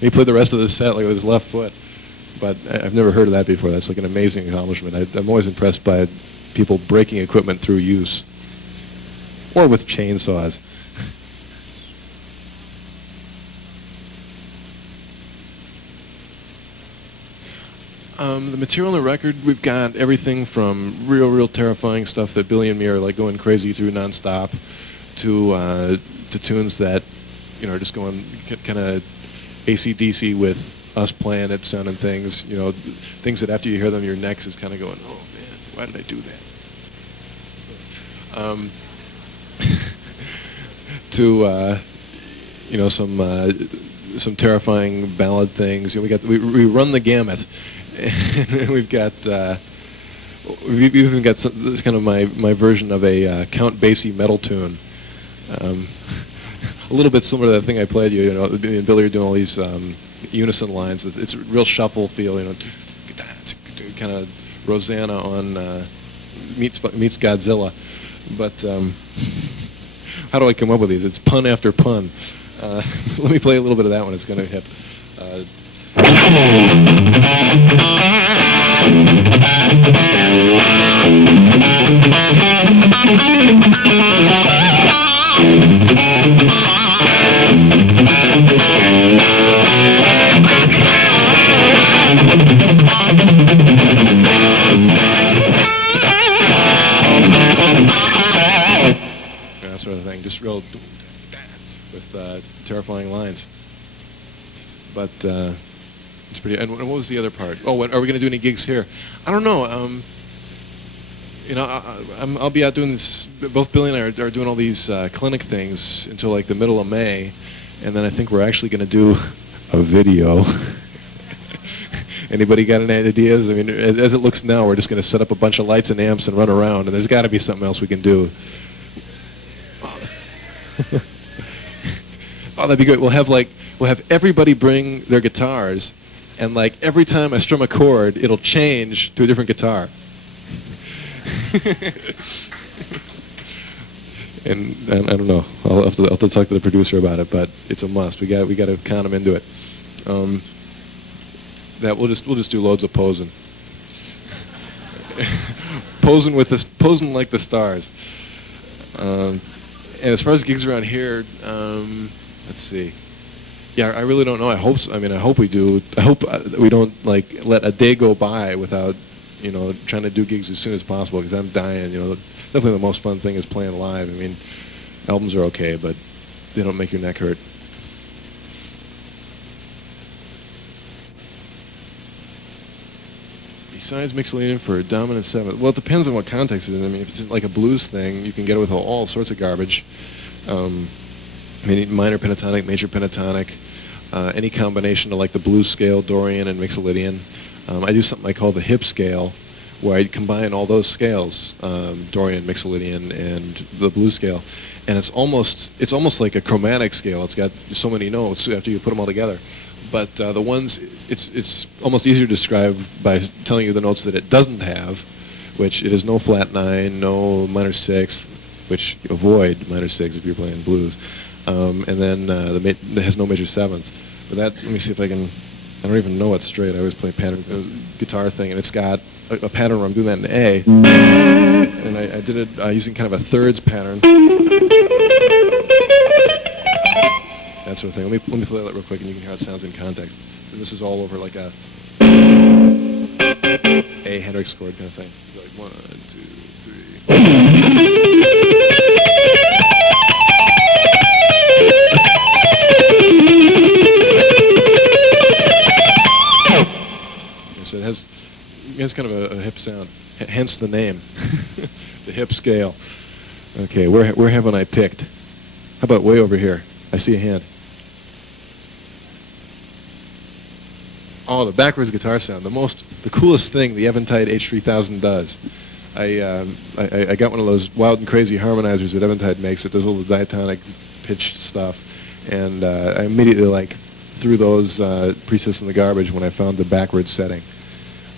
he played the rest of the set like with his left foot. But I've never heard of that before. That's like an amazing accomplishment. I'm always impressed by people breaking equipment through use. Or with chainsaws. The material on the record, we've got everything from real terrifying stuff that Billy and me are like going crazy through nonstop, to tunes that, you know, are just going kind of AC/DC with us playing it, sounding things, you know, things that after you hear them, your neck is kind of going, oh man, why did I do that? To you know, some terrifying ballad things. You know, we run the gamut, and we've even got this kind of my version of a Count Basie metal tune, a little bit similar to that thing I played you. You know, me and Billy are doing all these unison lines. It's a real shuffle feel. You know, kind of Rosanna on meets Godzilla, but. How do I come up with these? It's pun after pun. Let me play a little bit of that one. It's going to hit. Sort of thing, just real with terrifying lines. But it's pretty. And what was the other part? Oh, are we going to do any gigs here? I don't know. You know, I'll be out doing this. Both Billy and I are doing all these clinic things until like the middle of May, and then I think we're actually going to do a video. Anybody got any ideas? I mean, as it looks now, we're just going to set up a bunch of lights and amps and run around, and there's got to be something else we can do. Oh, that'd be great. We'll have everybody bring their guitars, and like every time I strum a chord, it'll change to a different guitar. and I don't know. I'll have to talk to the producer about it, but it's a must. We got to count them into it. That we'll just do loads of posing. posing like the stars. And as far as gigs around here, let's see. Yeah, I really don't know. I hope so. I mean, I hope we do. I hope we don't like let a day go by without, you know, trying to do gigs as soon as possible, because I'm dying. You know, definitely the most fun thing is playing live. I mean, albums are okay, but they don't make your neck hurt. Besides Mixolydian for a dominant seventh, well, it depends on what context it is. I mean, if it's like a blues thing, you can get it with all sorts of garbage. I mean, minor pentatonic, major pentatonic, any combination of like the blues scale, Dorian, and Mixolydian. I do something I call the hip scale, where I combine all those scales, Dorian, Mixolydian, and the blues scale, and it's almost like a chromatic scale. It's got so many notes after you put them all together. But the ones, it's almost easier to describe by telling you the notes that it doesn't have, which it is no flat 9, no minor 6th, which you avoid minor 6th if you're playing blues, and then it has no major 7th. But that, let me see if I can, I don't even know it's straight. I always play pattern guitar thing, and it's got a pattern where I'm doing that in A, and I did it using kind of a thirds pattern. That sort of thing. Let me play that real quick, and you can hear how it sounds in context. And this is all over like a Hendrix chord kind of thing. Like 1, 2, 3. So it has kind of a hip sound, hence the name, the hip scale. Okay, where haven't I picked? How about way over here? I see a hand. Oh, the backwards guitar sound. The coolest thing the Eventide H3000 does. I got one of those wild and crazy harmonizers that Eventide makes that does all the diatonic pitch stuff, and I immediately threw those presets in the garbage when I found the backwards setting.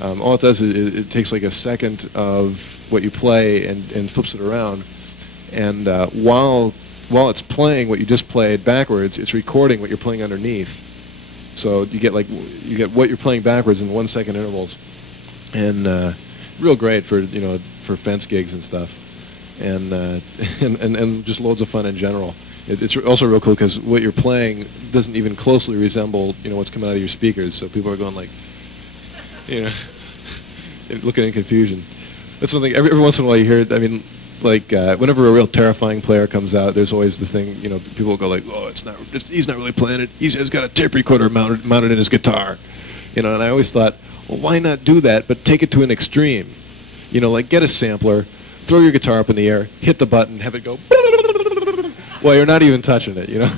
All it does is it takes like a second of what you play and flips it around, and while it's playing what you just played backwards, it's recording what you're playing underneath. So you get what you're playing backwards in 1 second intervals, and real great for fence gigs and stuff, and just loads of fun in general. It's also real cool because what you're playing doesn't even closely resemble what's coming out of your speakers. So people are going looking in confusion. That's one thing. Every once in a while you hear it. I mean, whenever a real terrifying player comes out, there's always the thing. People will go oh, he's not really playing it. He's got a tape recorder mounted in his guitar. And I always thought, well, why not do that, but take it to an extreme? Get a sampler, throw your guitar up in the air, hit the button, have it go. Well, you're not even touching it, I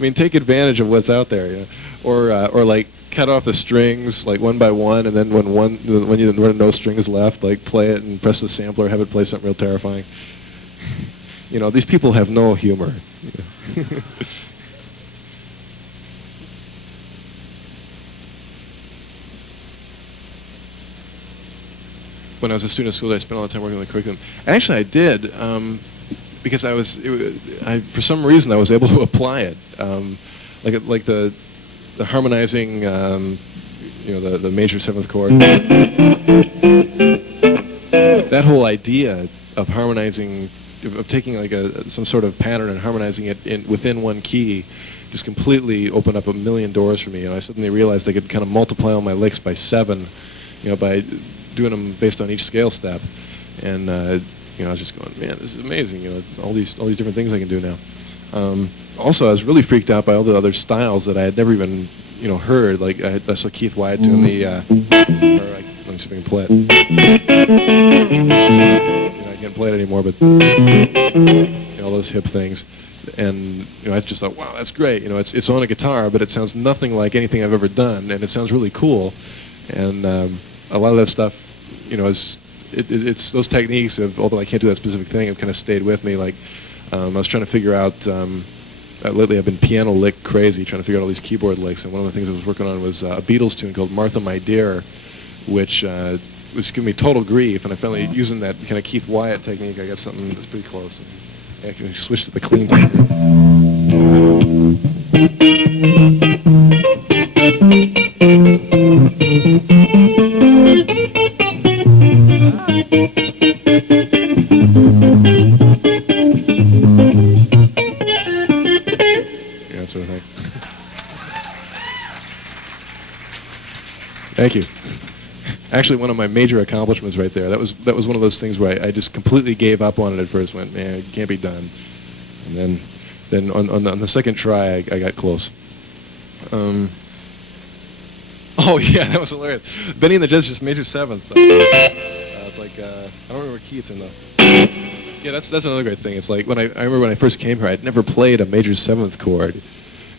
mean, take advantage of what's out there, or cut off the strings one by one, and then when you run no strings left, play it and press the sampler, have it play something real terrifying. These people have no humor. When I was a student at school, I spent all the time working on the curriculum. Actually, I did, because for some reason I was able to apply it, the harmonizing, the major seventh chord. That whole idea of harmonizing, of taking some sort of pattern and harmonizing it within one key, just completely opened up a million doors for me. I suddenly realized I could kind of multiply all my licks by 7, by doing them based on each scale step, and I was just going, man, this is amazing. All these different things I can do now. Also, I was really freaked out by all the other styles that I had never even heard. I saw Keith Wyatt doing the. Let me see if I can play it. I can't play it anymore, but all those hip things, and I just thought, wow, that's great. It's on a guitar, but it sounds nothing like anything I've ever done, and it sounds really cool, and a lot of that stuff, it's those techniques of, although I can't do that specific thing, have kind of stayed with me. I was trying to figure out, lately I've been piano lick crazy, trying to figure out all these keyboard licks, and one of the things I was working on was a Beatles tune called Martha My Dear, which was giving me total grief, and I finally, using that kind of Keith Wyatt technique, I got something that's pretty close. I can switch to the clean technique. That sort of thing. Thank you. Actually, one of my major accomplishments right there. That was one of those things where I just completely gave up on it at first. Went, man, it can't be done. And then on the second try, I got close. Oh yeah, that was hilarious. Benny and the Jets just major 7th. It's I don't remember what key it's in though. Yeah, that's another great thing. It's I remember when I first came here, I'd never played a major 7th chord,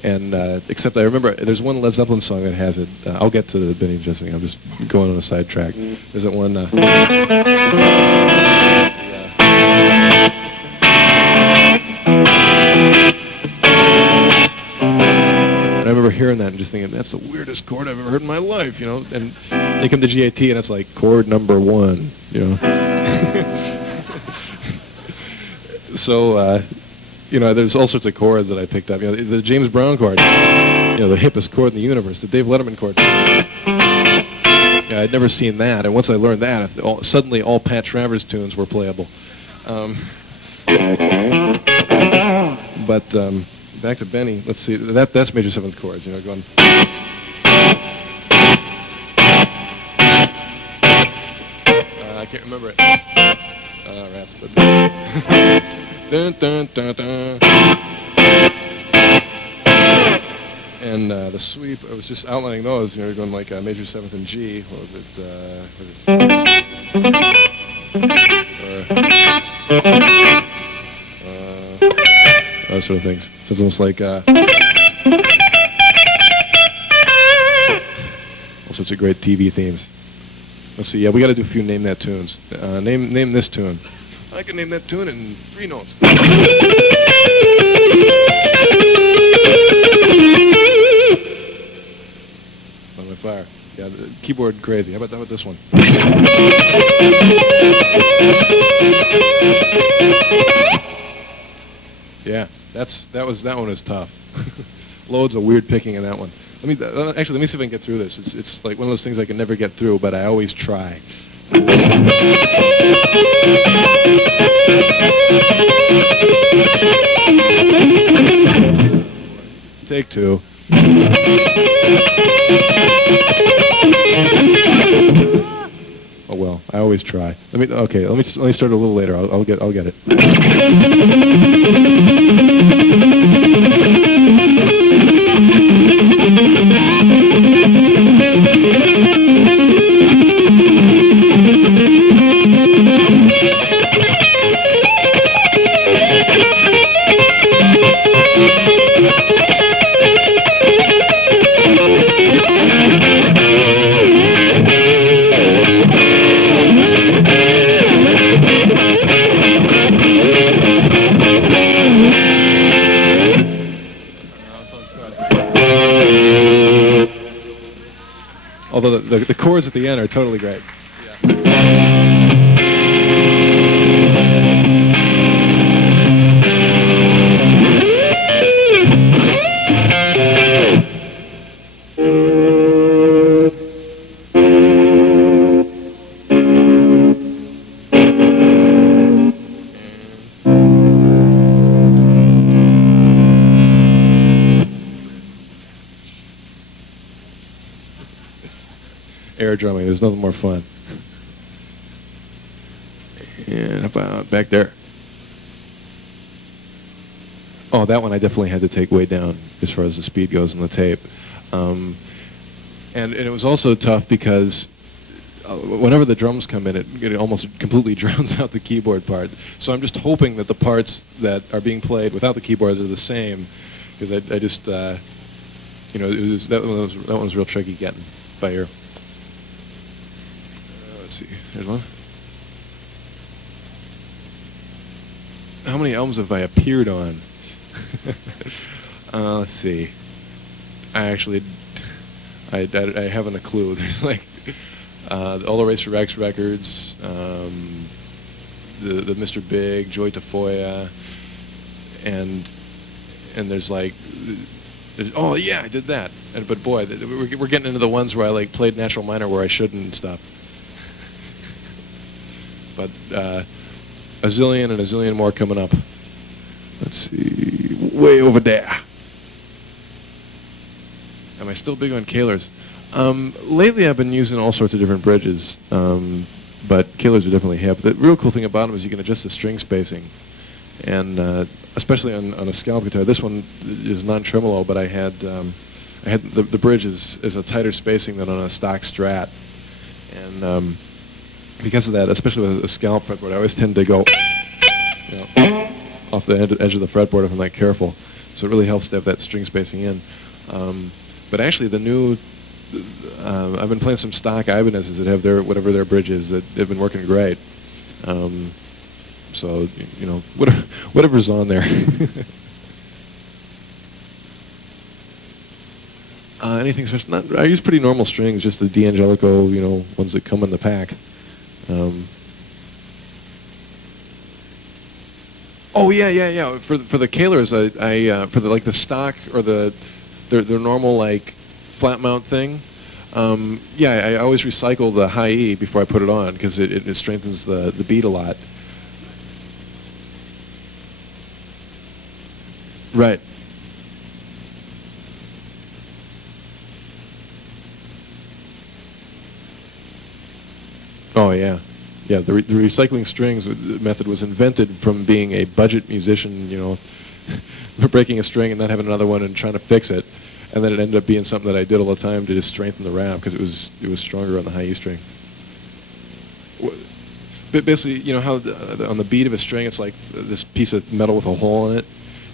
and except I remember there's one Led Zeppelin song that has it. I'll get to the Benny and Jets thing. I'm just going on a sidetrack. There's that one. I remember hearing that and just thinking, that's the weirdest chord I've ever heard in my life, And they come to GAT and it's chord number 1, So, there's all sorts of chords that I picked up. The James Brown chord, the hippest chord in the universe, the Dave Letterman chord. Yeah, I'd never seen that, and once I learned that, suddenly all Pat Travers tunes were playable. But back to Benny. Let's see. That's major 7th chords. Going. I can't remember it. Rats. But dun, dun, dun, dun. And the sweep. I was just outlining those. Going major 7th and G. What was it? Those sort of things. So it's almost sorts of great TV themes. Let's see. Yeah, we got to do a few name that tunes. Name this tune. I can name that tune in 3 notes. On my fire. Yeah, the keyboard crazy. How about this one? Yeah, that one was tough. Loads of weird picking in that one. Let me see if I can get through this. It's like one of those things I can never get through, but I always try. Take 2. Oh well, I always try. Let me start a little later. I'll get it. Although the chords at the end are totally great. Air drumming, there's nothing more fun. And about back there. Oh, that one I definitely had to take way down as far as the speed goes on the tape. And it was also tough because whenever the drums come in, it almost completely drowns out the keyboard part. So I'm just hoping that the parts that are being played without the keyboards are the same, because I just, that one was real tricky getting by ear. Let's see. Here's one. How many albums have I appeared on? Let's see. I haven't a clue. There's like all the Racer X records, the Mr. Big, Joy Tafoya, and there's like, oh yeah, I did that. But boy, we're getting into the ones where I like played natural minor where I shouldn't and stuff. But a zillion more coming up. Let's see, way over there. Am I still big on Kahlers? Lately I've been using all sorts of different bridges, but Kahlers are definitely hip. The real cool thing about them is you can adjust the string spacing, and especially on a scalp guitar. This one is non-tremolo, but I had the bridge is a tighter spacing than on a stock Strat, and because of that, especially with a scalp fretboard, I always tend to go off the edge of the fretboard if I'm not careful. So it really helps to have that string spacing in. But actually, the new, I've been playing some stock Ibanez's that have whatever their bridge is, that they've been working great. So whatever's on there. Anything special? I use pretty normal strings, just the D'Angelico, ones that come in the pack. Oh yeah. For the Kahlers, I for the stock or their normal like flat mount thing. I always recycle the high E before I put it on because it strengthens the beat a lot. Right. Oh yeah. Yeah, the recycling strings method was invented from being a budget musician, breaking a string and not having another one and trying to fix it, and then it ended up being something that I did all the time to just strengthen the rap because it was stronger on the high E string. But basically, how on the beat of a string, it's like this piece of metal with a hole in it.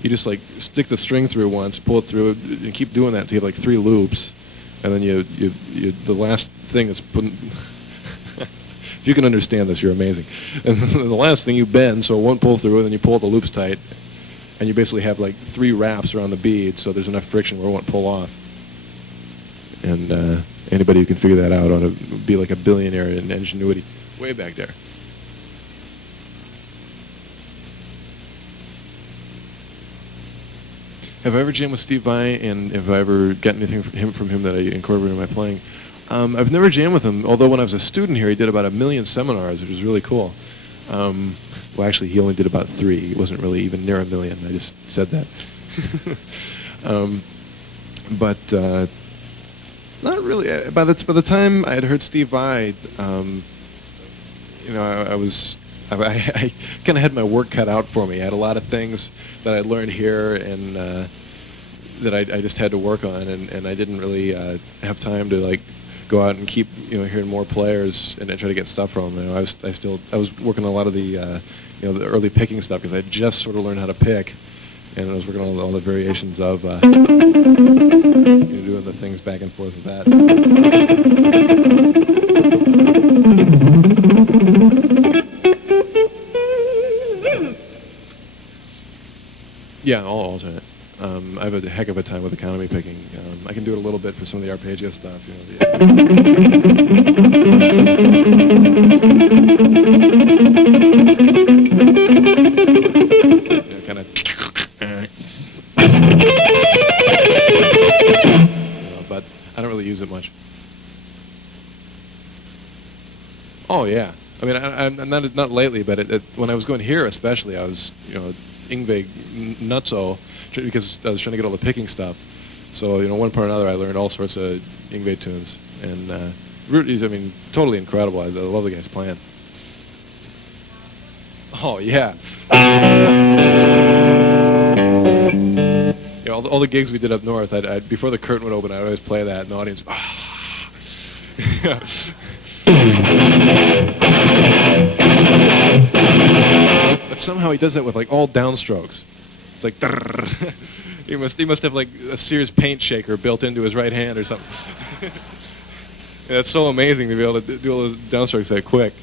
You just like stick the string through once, pull it through, and keep doing that until you have like 3 loops, and then the last thing is putting. If you can understand this, you're amazing. And the last thing you bend so it won't pull through, and then you pull the loops tight, and you basically have like 3 wraps around the bead, so there's enough friction where it won't pull off. And anybody who can figure that out ought to be like a billionaire in ingenuity. Way back there. Have I ever jammed with Steve Vai, and have I ever gotten anything from him that I incorporated in my playing? I've never jammed with him, although when I was a student here, he did about 1 million seminars, which was really cool. Well, actually, he only did about 3. He wasn't really even near 1 million. I just said that. But not really. By the time I had heard Steve Vai, I kind of had my work cut out for me. I had a lot of things that I learned here and that I just had to work on, and I didn't really have time to like go out and keep hearing more players and try to get stuff from them. I was working on a lot of the the early picking stuff because I had just sort of learned how to pick, and I was working on all the variations of doing the things back and forth with that. Yeah, all alternate. I have a heck of a time with economy picking. I can do it a little bit for some of the arpeggio stuff. Kind of. But I don't really use it much. Oh yeah. I mean, I'm not lately, but when I was going here, especially, I was Yngwie nutso because I was trying to get all the picking stuff. So one part or another, I learned all sorts of Yngwie tunes, and he's totally incredible. I love the guy's playing. Oh yeah. All the gigs we did up north, I'd before the curtain would open, I'd always play that, and the audience. But somehow he does that with like all downstrokes. It's like he must have like a Sears paint shaker built into his right hand or something. It's so amazing to be able to do all those downstrokes that quick.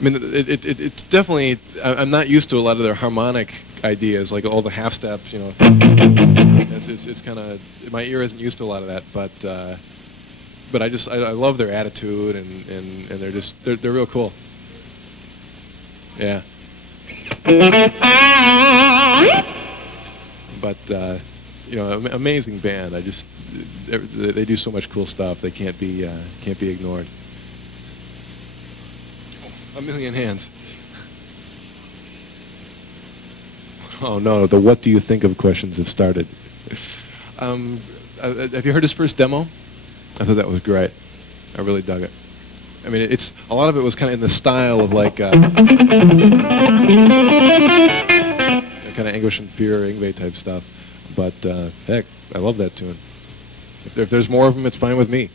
It's definitely. I'm not used to a lot of their harmonic ideas, like all the half steps. It's kind of my ear isn't used to a lot of that, but I love their attitude and they're real cool. Yeah. But amazing band. They do so much cool stuff. They can't be ignored. 1 million hands. Oh no, the what do you think of questions have started. Have you heard his first demo? I thought that was great. I really dug it. I mean, it's a lot of it was kind of in the style of like kind of Anguish and Fear, Yngwie type stuff. But heck, I love that tune. If there's more of them, it's fine with me.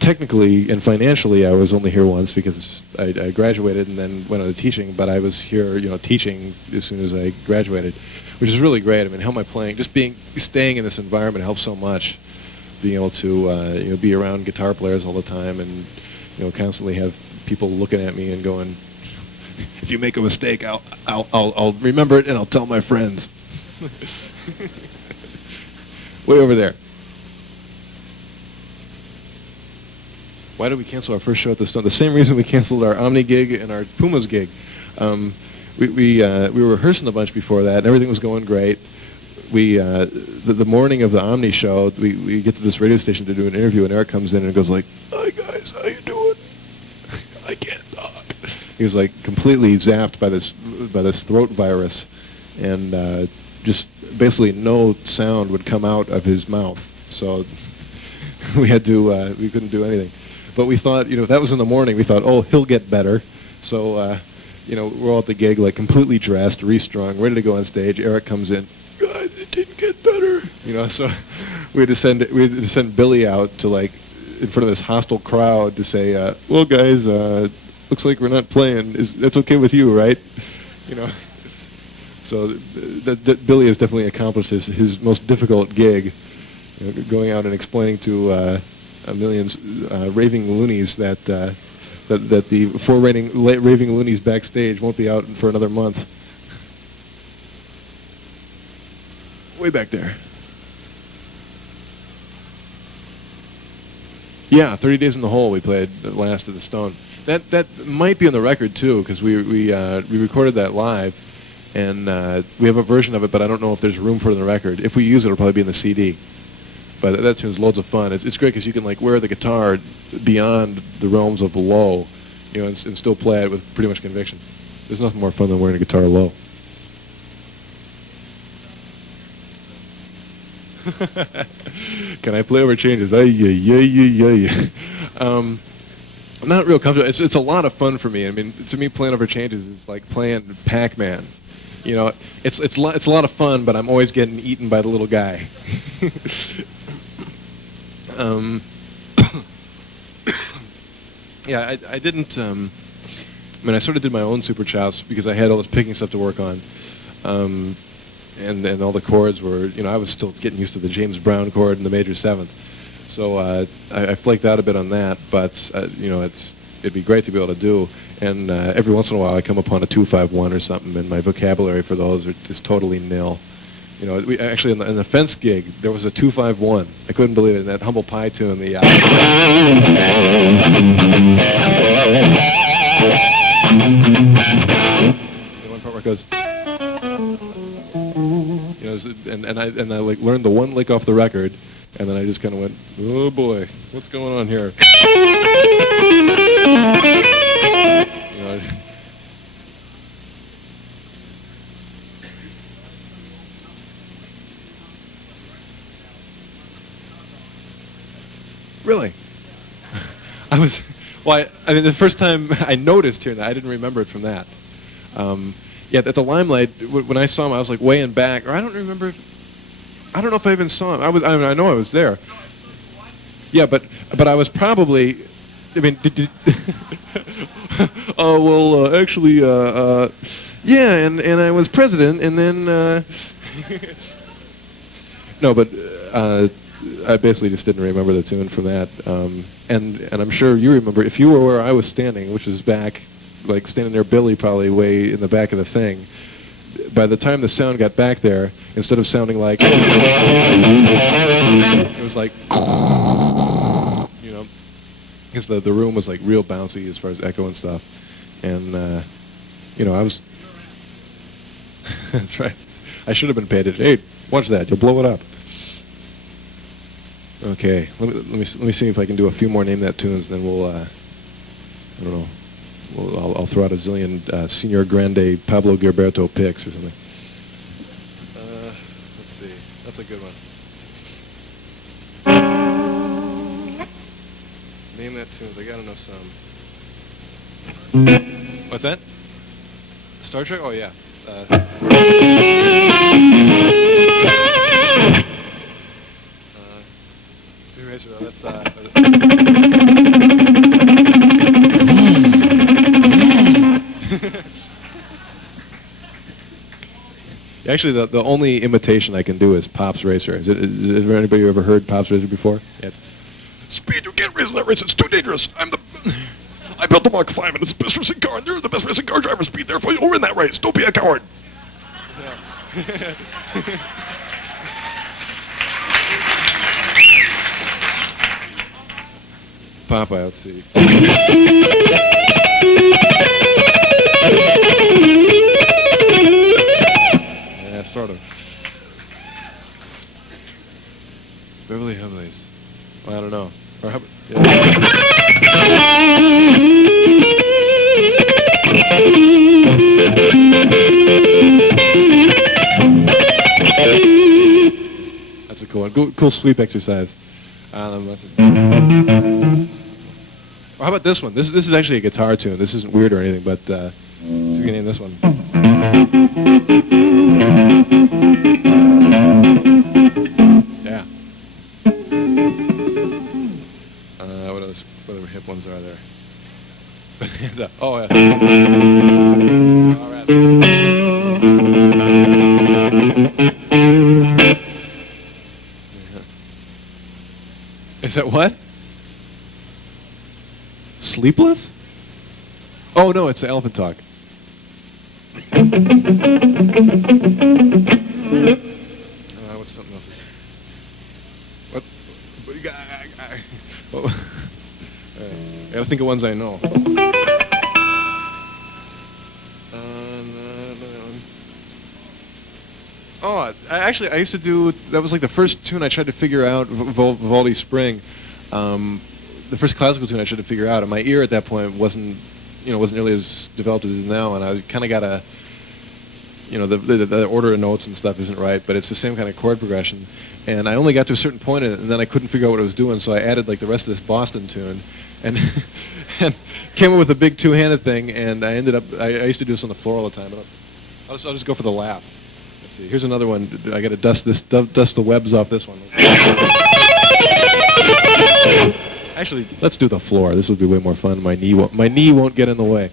Technically and financially, I was only here once because I graduated and then went on to teaching. But I was here, teaching as soon as I graduated, which is really great. Helped my playing. Just staying in this environment helps so much. Being able to, be around guitar players all the time and, constantly have people looking at me and going, "If you make a mistake, I'll remember it and I'll tell my friends." Way over there. Why did we cancel our first show at the Stone? The same reason we canceled our Omni gig and our Pumas gig. We were rehearsing a bunch before that, and everything was going great. The morning of the Omni show, we get to this radio station to do an interview, and Eric comes in and goes like, "Hi guys, how you doing? I can't talk." He was like completely zapped by this throat virus, and just basically no sound would come out of his mouth. So we couldn't do anything. But we thought, that was in the morning. We thought, oh, he'll get better. So, we're all at the gig, like completely dressed, restrung, ready to go on stage. Eric comes in, "Guys, it didn't get better." So we had to send Billy out to like in front of this hostile crowd to say, "Well, guys, looks like we're not playing. That's okay with you, right?" you know. So Billy has definitely accomplished his most difficult gig, you know, going out and explaining to a millions raving loonies that the four raving loonies backstage won't be out for another month. Way back there. Yeah, 30 Days in the Hole we played last at the Stone. That might be on the record too, because we recorded that live, and we have a version of it, but I don't know if there's room for it on the record. If we use it, it'll probably be in the CD. But that tune's loads of fun. It's great because you can like wear the guitar beyond the realms of low, you know, and still play it with pretty much conviction. There's nothing more fun than wearing a guitar low. Can I play over changes? I'm not real comfortable. It's a lot of fun for me. I mean, to me, playing over changes is like playing Pac-Man. You know, it's a lot of fun, but I'm always getting eaten by the little guy. Yeah, I didn't. I mean, I sort of did my own super chops because I had all this picking stuff to work on. And all the chords were, you know, I was still getting used to the James Brown chord and the major seventh. So I flaked out a bit on that, but, you know, it'd be great to be able to do. And every once in a while I come upon a 2-5-1 or something, and my vocabulary for those is totally nil. You know, we actually, in the Fence gig, there was a 2-5-1. I couldn't believe it, in that Humble Pie tune. The one part where it goes... You know, and I like learned the one lick off the record, and then I just kind of went, oh boy, what's going on here? You know, really? I mean, the first time I noticed hearing that, I didn't remember it from that. Yeah, at the Limelight, when I saw him, I was like way in back, or I don't remember. I don't know if I even saw him. I know I was there. Yeah, but I was probably. I mean, oh well, actually, yeah, and I was president, and then. No, but I basically just didn't remember the tune from that, and I'm sure you remember if you were where I was standing, which is back. Like standing there, Billy probably way in the back of the thing. By the time the sound got back there, instead of sounding like, it was like, you know, because the room was like real bouncy as far as echo and stuff, and you know, I was. That's right. I should have been paid. Hey, watch that. You'll blow it up. Okay, let me see if I can do a few more Name That tunes, and then we'll I don't know. Well, I'll throw out a zillion Senor Grande Pablo Gilberto picks or something. Let's see. That's a good one. Name That tunes. I gotta know some. What's that? Star Trek? Oh yeah. That's Actually, the only imitation I can do is Pop's Racer. Is there anybody who ever heard Pop's Racer before? Yeah, speed, you can't race in that race. It's too dangerous. I built the Mach 5, and it's the best racing car, and you're the best racing car driver. Speed, therefore you'll win that race. Don't be a coward. Yeah. Popeye, let's see. Yeah, sort of. Beverly Hillbillies. Well, I don't know. Or how, yeah. That's a cool one. Cool sweep exercise. Or how about this one? This is actually a guitar tune. This isn't weird or anything, but see if we can name this one. Yeah. What other hip ones are there? Oh, yeah. All right. Is that what? Sleepless? Oh no, it's the elephant talk. What's something else? What you got? I gotta think of ones I know. Oh, I used to do. That was like the first tune I tried to figure out. Vivaldi's Spring, the first classical tune I tried to figure out. And my ear at that point wasn't nearly as developed as it is now. And I kind of got a, the order of notes and stuff isn't right, but it's the same kind of chord progression. And I only got to a certain point in it, and then I couldn't figure out what I was doing, so I added like the rest of this Boston tune, and and came up with a big two-handed thing. And I ended up. I used to do this on the floor all the time. But I'll just go for the laugh. Let's see. Here's another one. I got to dust the webs off this one. Actually, let's do the floor. This would be way more fun. My knee won't get in the way.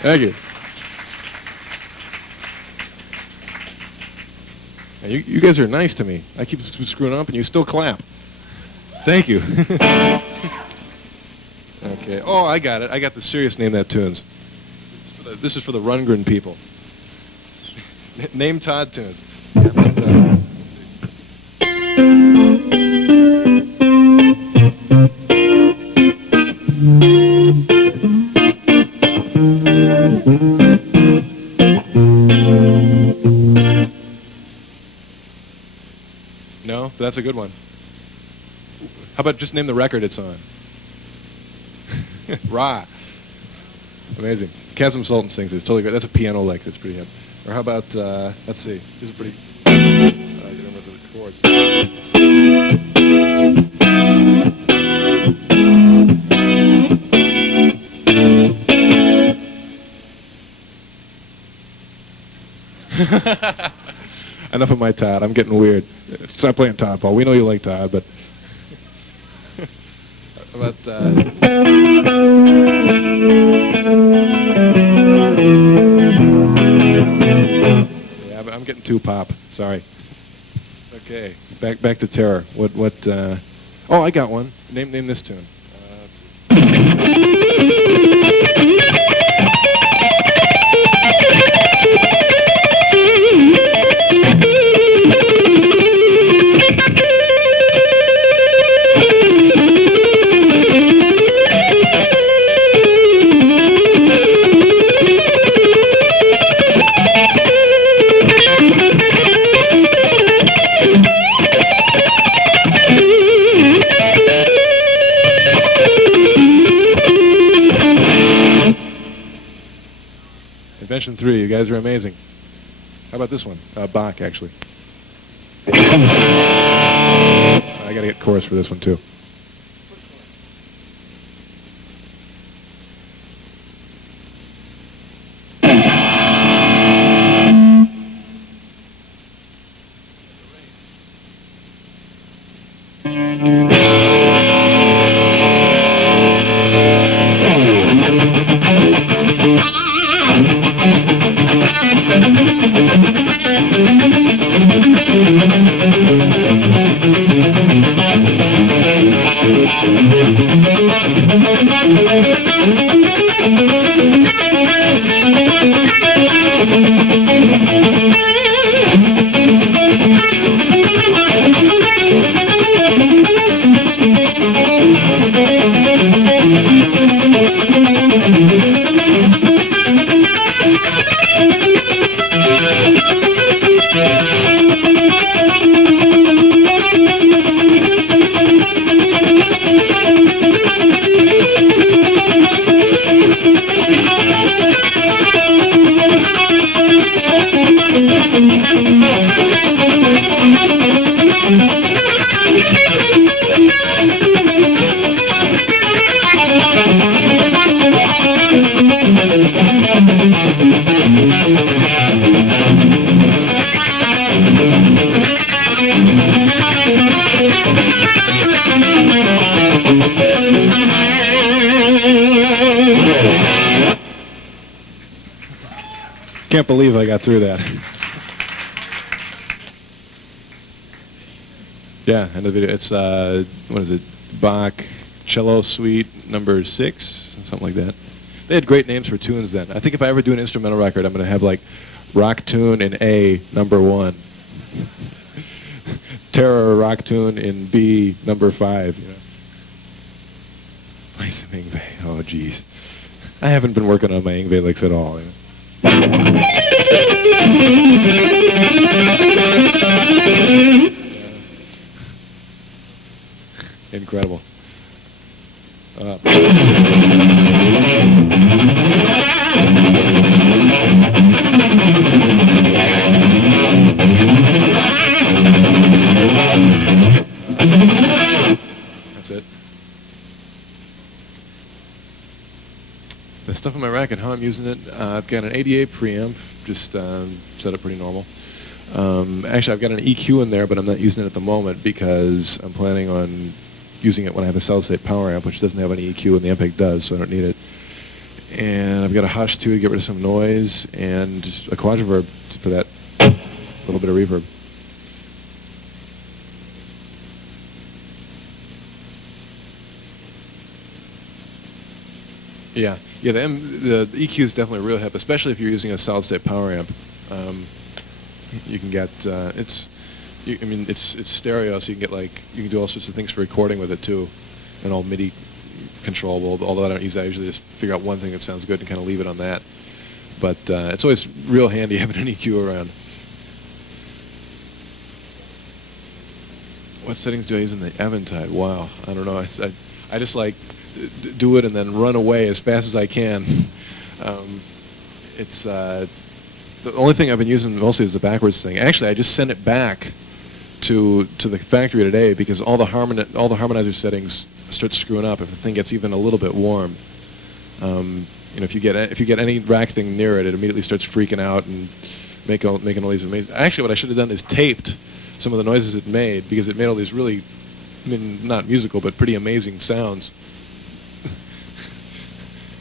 Thank you. Now, you guys are nice to me. I keep screwing up, and you still clap. Thank you. Okay. Oh, I got it. I got the serious Name That tunes. This is for the Rundgren people. Name Todd tunes. No, but that's a good one. How about just name the record it's on? Ra. Amazing. Chasm Sultan sings it. It's totally great. That's a piano lick. That's pretty hip. Or how about, let's see. This is pretty... I don't remember the chords. Enough of my Todd. I'm getting weird. Stop playing Todd, Paul. We know you like Todd, but... How about... Yeah, I'm getting too pop. Sorry. Okay, back to Terror. What? Oh, I got one. Name this tune. Invention 3, you guys are amazing. How about this one? Bach, actually. I gotta get chorus for this one, too. Can't believe I got through that. Yeah, and the video, it's, what is it, Bach Cello Suite number 6, something like that. They had great names for tunes then. I think if I ever do an instrumental record, I'm going to have, like, Rock Tune in A, number 1. Terror Rock Tune in B, number 5. You know? Play some Yngwie. Oh, jeez. I haven't been working on my Yngwie licks at all. You know? Incredible. That's it. The stuff on my rack and how I'm using it, I've got an 88 preamp, just set up pretty normal. Actually, I've got an EQ in there, but I'm not using it at the moment because I'm planning on using it when I have a solid-state power amp, which doesn't have any EQ, and the Ampeg does, so I don't need it. And I've got a hush, too, to get rid of some noise, and a quadriverb for that little bit of reverb. Yeah, the EQ is definitely a real help, especially if you're using a solid-state power amp. You can get it's stereo, so you can do all sorts of things for recording with it too, and all MIDI controllable. Although I don't use that, I usually just figure out one thing that sounds good and kind of leave it on that. But it's always real handy having an EQ around. What settings do I use in the Eventide? Wow, I don't know. I just like do it and then run away as fast as I can. It's the only thing I've been using mostly is the backwards thing. Actually, I just sent it back to the factory today because all the harmonizer settings start screwing up if the thing gets even a little bit warm. If you get any rack thing near it, it immediately starts freaking out and making all these amazing. Actually, what I should have done is taped some of the noises it made, because it made all these really, not musical, but pretty amazing sounds.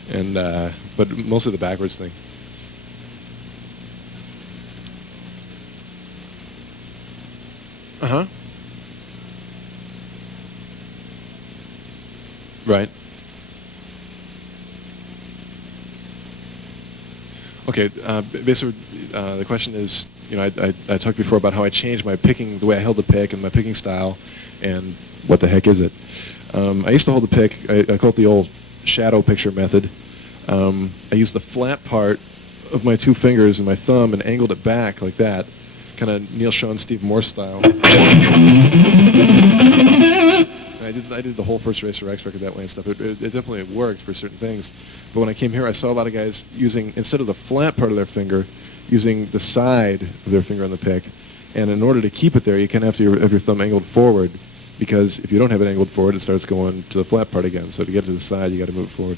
And but mostly the backwards thing. Uh-huh. Right. Okay, basically the question is, I talked before about how I changed my picking, the way I held the pick and my picking style, and what the heck is it? I used to hold the pick, I call it the old shadow picture method. I used the flat part of my two fingers and my thumb and angled it back like that, kind of Neil Schon, Steve Morse style. I did the whole first Racer X record that way and stuff. It definitely worked for certain things. But when I came here, I saw a lot of guys using, instead of the flat part of their finger, using the side of their finger on the pick. And in order to keep it there, you kind of have to have your thumb angled forward, because if you don't have it angled forward, it starts going to the flat part again. So to get to the side, you got to move it forward.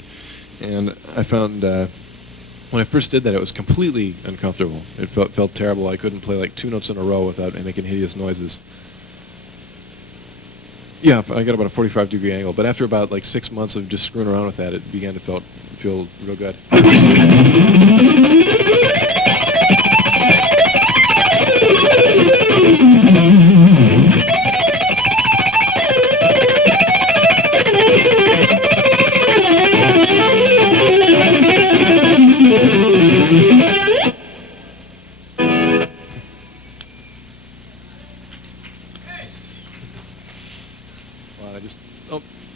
And I found when I first did that, it was completely uncomfortable. It felt terrible. I couldn't play like 2 notes in a row without making hideous noises. Yeah, I got about a 45-degree angle, but after about like 6 months of just screwing around with that, it began to feel real good.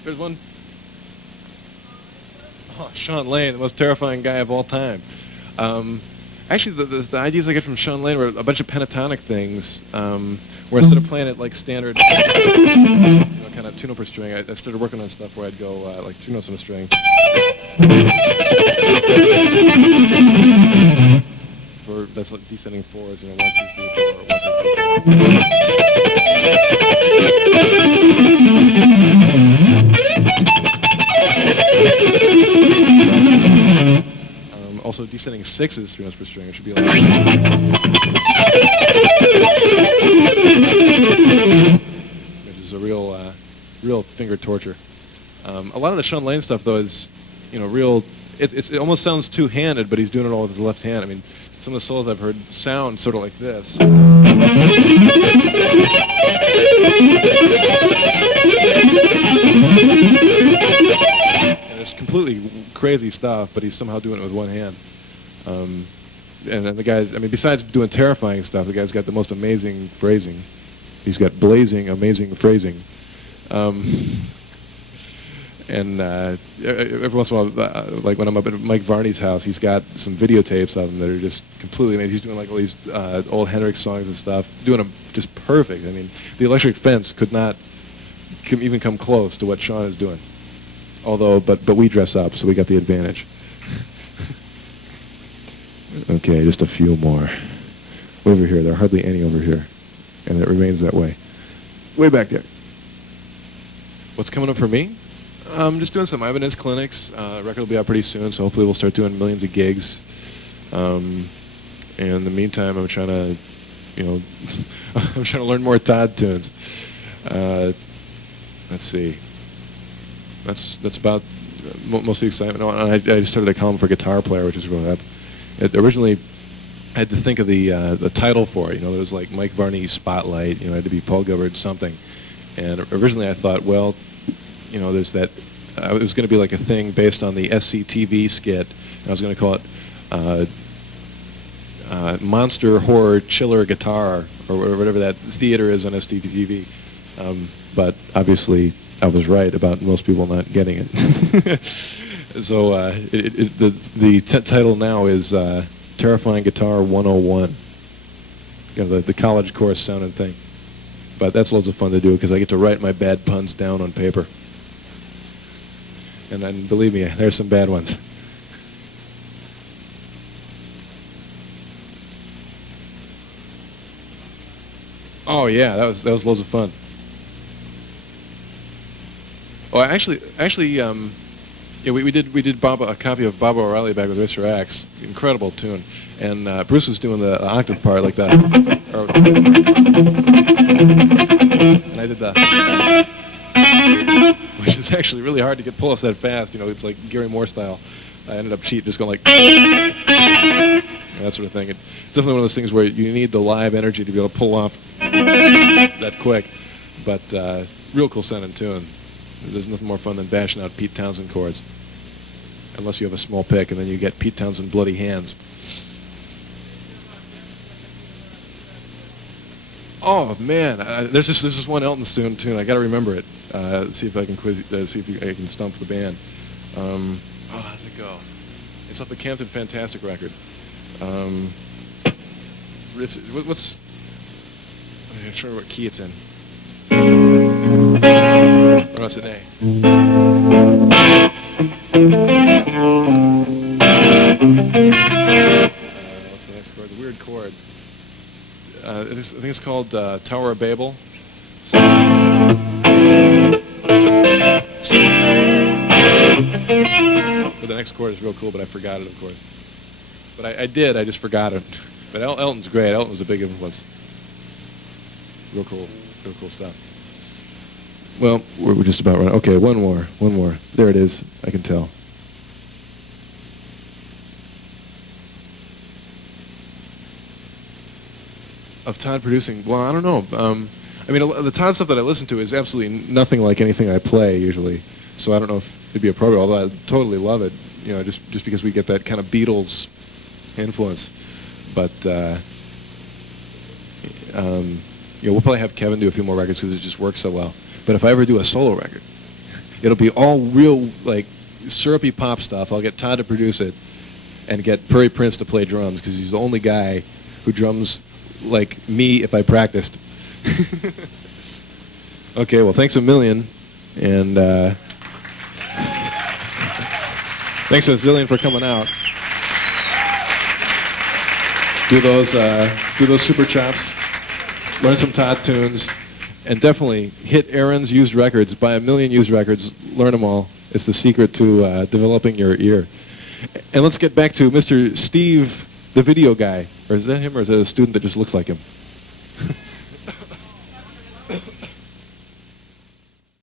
There's one. Oh, Sean Lane, the most terrifying guy of all time. Actually, the ideas I get from Sean Lane were a bunch of pentatonic things, where instead of playing it like standard, kind of 2 note per string, I started working on stuff where I'd go like 3 notes on a string. That's like descending 4s, 1, 2, 3, 4, 1, 2, 3, 4. Also, descending 6s, 3 notes per string. It should be like which is a real finger torture. A lot of the Sean Lane stuff, though, is, real. It almost sounds two-handed, but he's doing it all with his left hand. I mean, some of the solos I've heard sound sort of like this. And it's completely crazy stuff, but he's somehow doing it with one hand. And the guy's, I mean, besides doing terrifying stuff, the guy's got the most amazing phrasing. He's got blazing, amazing phrasing. And every once in a while, like when I'm up at Mike Varney's house, he's got some videotapes of him that are just completely amazing. He's doing like all these old Hendrix songs and stuff, doing them just perfect. I mean, the Electric Fence could not even come close to what Sean is doing. Although, but we dress up, so we got the advantage. Okay, just a few more. Over here, there are hardly any over here. And it remains that way. Way back there. What's coming up for me? I'm just doing some Ibanez clinics. Record will be out pretty soon, so hopefully we'll start doing millions of gigs. And in the meantime, I'm trying to, I'm trying to learn more Todd tunes. Let's see. That's about most of the excitement. Oh, and I just started a column for Guitar Player, which is really up. Originally, I had to think of the title for it. There was like Mike Varney Spotlight. It had to be Paul Gilbert something. And originally I thought, well, there's that. It was going to be like a thing based on the SCTV skit. And I was going to call it Monster Horror Chiller Guitar, or whatever that theater is on SCTV. But obviously, I was right about most people not getting it. So the title now is Terrifying Guitar 101. The college course sounding thing. But that's loads of fun to do because I get to write my bad puns down on paper. And then, believe me, there's some bad ones. Oh yeah, that was loads of fun. Oh, actually, yeah, we did a copy of Bob O'Reilly back with Mr. X. Incredible tune, and Bruce was doing the octave part like that, and I did the, which is actually really hard to get pull off that fast. It's like Gary Moore style. I ended up just going like that sort of thing. It's definitely one of those things where you need the live energy to be able to pull off that quick, but real cool sounding tune. There's nothing more fun than bashing out Pete Townsend chords. Unless you have a small pick, and then you get Pete Townsend bloody hands. Oh man, there's this one Elton tune. I got to remember it. See if I can I can stump the band. How's it go? It's off the Campton Fantastic record. What's? I'm not sure what key it's in. Or else an A. What's the next chord? The weird chord. I think it's called Tower of Babel. But the next chord is real cool, but I forgot it, of course. But I just forgot it. But Elton's great. Elton was a big influence. Real cool stuff. Well, we're just about running. Okay, one more. There it is. I can tell. Of Todd producing, well, I don't know. I mean, the Todd stuff that I listen to is absolutely nothing like anything I play usually. So I don't know if it'd be appropriate. Although I totally love it, just because we get that kind of Beatles influence. But we'll probably have Kevin do a few more records because it just works so well. But if I ever do a solo record, it'll be all real, like, syrupy pop stuff. I'll get Todd to produce it and get Perry Prince to play drums because he's the only guy who drums like me if I practiced. Okay, well, thanks a million. And thanks a zillion for coming out. Do those super chops. Learn some Todd tunes. And definitely hit Aaron's used records. Buy a million used records. Learn them all. It's the secret to developing your ear. And let's get back to Mr. Steve, the video guy. Or is that him, or is that a student that just looks like him?